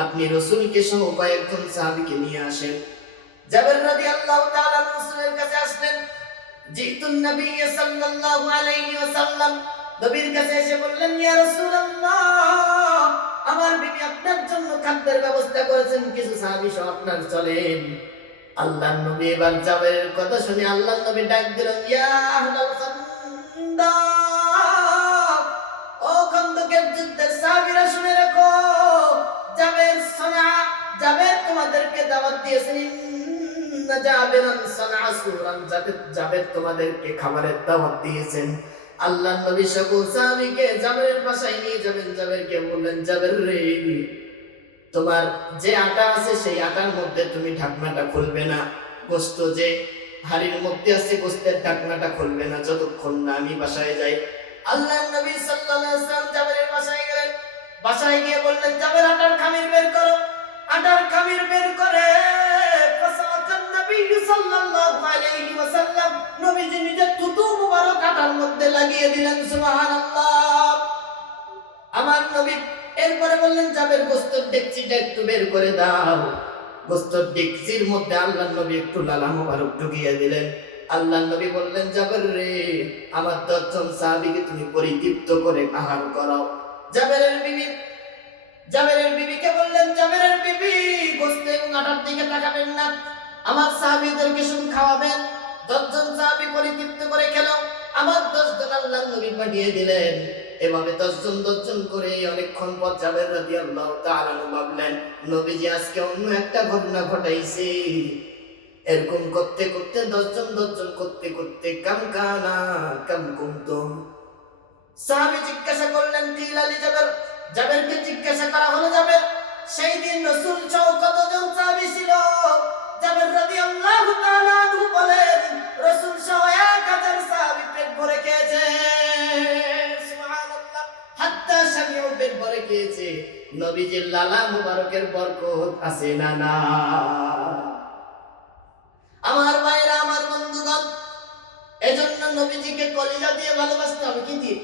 আপনি রাসূলকে সহ কয়েকজন সাহাবীকে নিয়ে আসেন। জাবের রাদিয়াল্লাহু তাআলা রাসূলের কাছে আসলেন। জিতুন নবী সাল্লাল্লাহু আলাইহি ওয়াসাল্লাম নবীর কাছে এসে বললেন, ইয়া রাসূলুল্লাহ, আমার বিবি আপনার জন্য খাদ্যের ব্যবস্থা করেছেন, কিছু সাহাবী সহ আপনার চলেন। আল্লাহর নবী এবার জাবেরের কথা শুনে আল্লাহর নবী ডাক দিলেন, ইয়া আহলাল খান্দাক, ও খন্দকের যুদ্ধের সাহাবীরা শুনে রাখো, জাবের তোমাদেরকে দাওয়াত দিয়েছেন, জাবের তোমাদেরকে খাবারের দাওয়াত দিয়েছেন। আল্লাহর নবী সকল সাহাবীকে জাবেরের বাসায় নিয়ে যাবেন। জাবেরকে বললেন, জাবের রে, তোমার যে আটা আছে সেই আটার মধ্যে তুমি ঢাকনাটা খুলবে না, গোশত যে হাড়ির মধ্যে আছে গোশতের ঢাকনাটা খুলবে না যতক্ষণ না আমি বাসায় যাই। আল্লাহর নবী সাল্লাল্লাহু আলাইহি ওয়াসাল্লাম জাবেরের বাসায় গেলেন। বাসায় গিয়ে বললেন, জাবের আটার খামির বের করো। আটার খামির বের করে ফাসাকান নবী সাল্লাল্লাহু আলাইহি ওয়াসাল্লাম, নবীজি নিজের থুতু মুবারক আটার মধ্যে লাগিয়ে দিলেন। সুবহানাল্লাহ। আমার নবী এরপরে বললেন, জাবের গোশতের ডেকচিটা একটু বের করে দাও। গোশতের ডেকচির মধ্যে আল্লাহর নবী একটু লালা মুবারক ঢুকিয়ে দিলেন। আল্লাহর নবী বললেন, জাবের রে, আমার 10 জন সাহাবীকে তুমি পরিতৃপ্ত করে আহার করাও। জাবেরের বিবিকে বললেন, জাবেরের বিবি, গোশত এবং আটার দিকে তাকাবেন না, আমার সাহাবীদেরকে শুধু খাওয়াবেন। 10 জন সাহাবী পরিতৃপ্ত করে খেলো। আমার 10 জন আল্লাহর নবী পাঠিয়ে দিলেন। এভাবে 10 জন করে অনেকক্ষণ পর জাবের রাদিয়াল্লাহু তাআলা ভাবলেন, নবীজি আজকে অন্য একটা ঘটনা ঘটাইছে। এরকম করতে করতে 10 জন করতে করতে কাম কানা কাম কুনতুম। সাহাবী জিজ্ঞাসা করলেন, কিলা লি জাবের, জাবেরকে জিজ্ঞাসা করা হলো, জাবের সেই দিন রাসূল সহ কতজন সাহাবী ছিল? জাবের রাদিয়াল্লাহু তাআলা আনহু বলেন, রাসূল সহ 1000 সাহাবী পেট ভরে খেয়েছে। সুবহানাল্লাহ। হাত্তা শামিউ পেট ভরে খেয়েছে। নবীজির লালা মুবারকের বরকত আছে না না? আমার ভাইরা, আমার বন্ধুগণ, এজন্য নবীজিকে কলিজা দিয়ে ভালোবাসতে হবে। কি দিয়ে?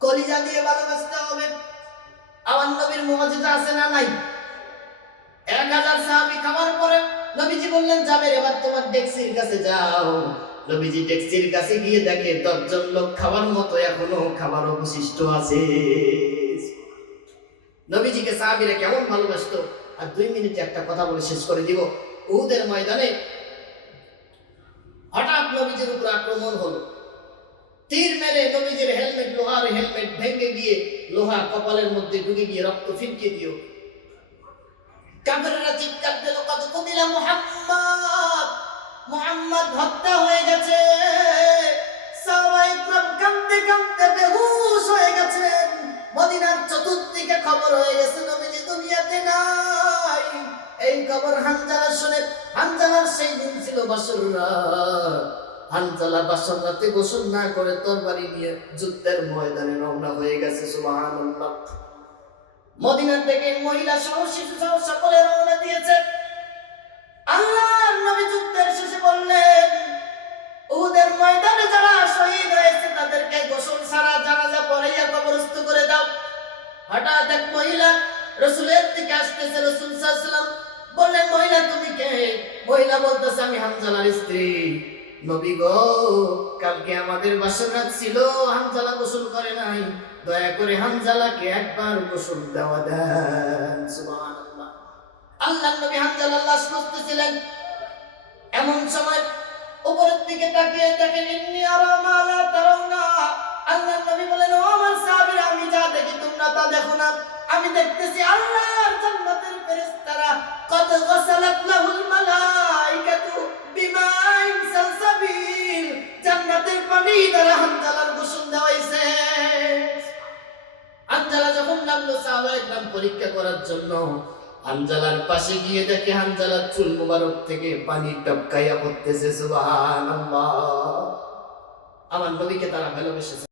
কলিজা দিয়ে ভালোবাসতে হবে। আমার নবীর মুআজিজা আছে না নাই? 1000 সাহাবী খাওয়ার পরে নবীজি বললেন, জাবের এবার তোমার ডেক্সির কাছে যাও। নবীজি ডেক্সির কাছে গিয়ে দেখে 10 জন লোক খাওয়ার মতো এখনো খাবার অবশিষ্ট আছে। নবীজিকে সাহাবীরা কেমন ভালোবাসতো। আর 2 মিনিটে একটা কথা বলে শেষ করে দিব। উহুদের ময়দানে হঠাৎ নবীজির উপর আক্রমণ হলো। তীর মেরে নবীজির হেলমেট, লোহার হেলমেট ভেঙে গিয়ে লোহা কপালের মধ্যে ঢুকে গিয়ে রক্ত ফিরকে দিও। কাফেররা চিৎকার দিল, কত কুতিলা মুহাম্মদ, মুহাম্মদ হত্যা হয়ে গেছে। সাহাবায়ে কেরাম কাঁদতে কাঁদতে বেহুশ হয়ে গেছেন। মদিনার চতুর্দিকে খবর হয়ে গেছে নবীজি দুনিয়াতে নাই। এই খবর হানজালা শুনে, হানজালার সেই দিন ছিল বাসর রাত। হানজালা বাসর রাতে গোসল না করে তরবারি নিয়ে যুদ্ধের ময়দানে রওনা হয়ে গেছে। সুবহানাল্লাহ। মদিনা থেকে মহিলা সহ শিশু সহ সকলে রওনা দিয়েছে। আল্লাহর নবী যুদ্ধের শেষে বললেন, উহুদের ময়দানে যারা শহীদ হয়েছে তাদেরকে গোসল ছাড়া জানাজা পড়াইয়া কবরস্থ করে দাও। হঠাৎ এক মহিলা রাসূলের দিকে আসতেছে। রাসূল সাল্লাল্লাহু আলাইহি ওয়াসাল্লাম বললেন, মহিলা তুমি কে? মহিলা বলতেছে, আমি হানজালার স্ত্রী। নবী গো, কালকে আমাদের বাসর রাত ছিল, হানজালা গোসল করে নাই, দয়া করে হানজালাকে একবার গোসল দেওয়া দেন। সুবহানাল্লাহ। আল্লাহর নবী হানজালার লাশ খুঁজতেছিলেন। এমন সময় উপরের দিকে তাকিয়ে দেখেন, ইন্নী আরা মা লা তারাউনা। আল্লাহর নবী বলেন, ও আমার সাহাবীরা, আমি যা দেখি তোমরা তা দেখো না। আমি দেখতেছি আল্লাহর জান্নাতের ফেরেশতারা কদ গসালাত লাহুল মালাইকাতু বিমাইন সালসাবিল, জান্নাতের পানি দ্বারা হানজালার গোসল দেওয়াইছে। হানজালা যখন নামলো সাহাবায়ে কেরাম পরীক্ষা করার জন্য, হানজালার পাশে গিয়ে দেখে হানজালার চুল মুবারক থেকে পানি টপকাইয়া পড়তেছে। সুবহানাল্লাহ। আমার নবীকে তারা ভালোবেসেছে।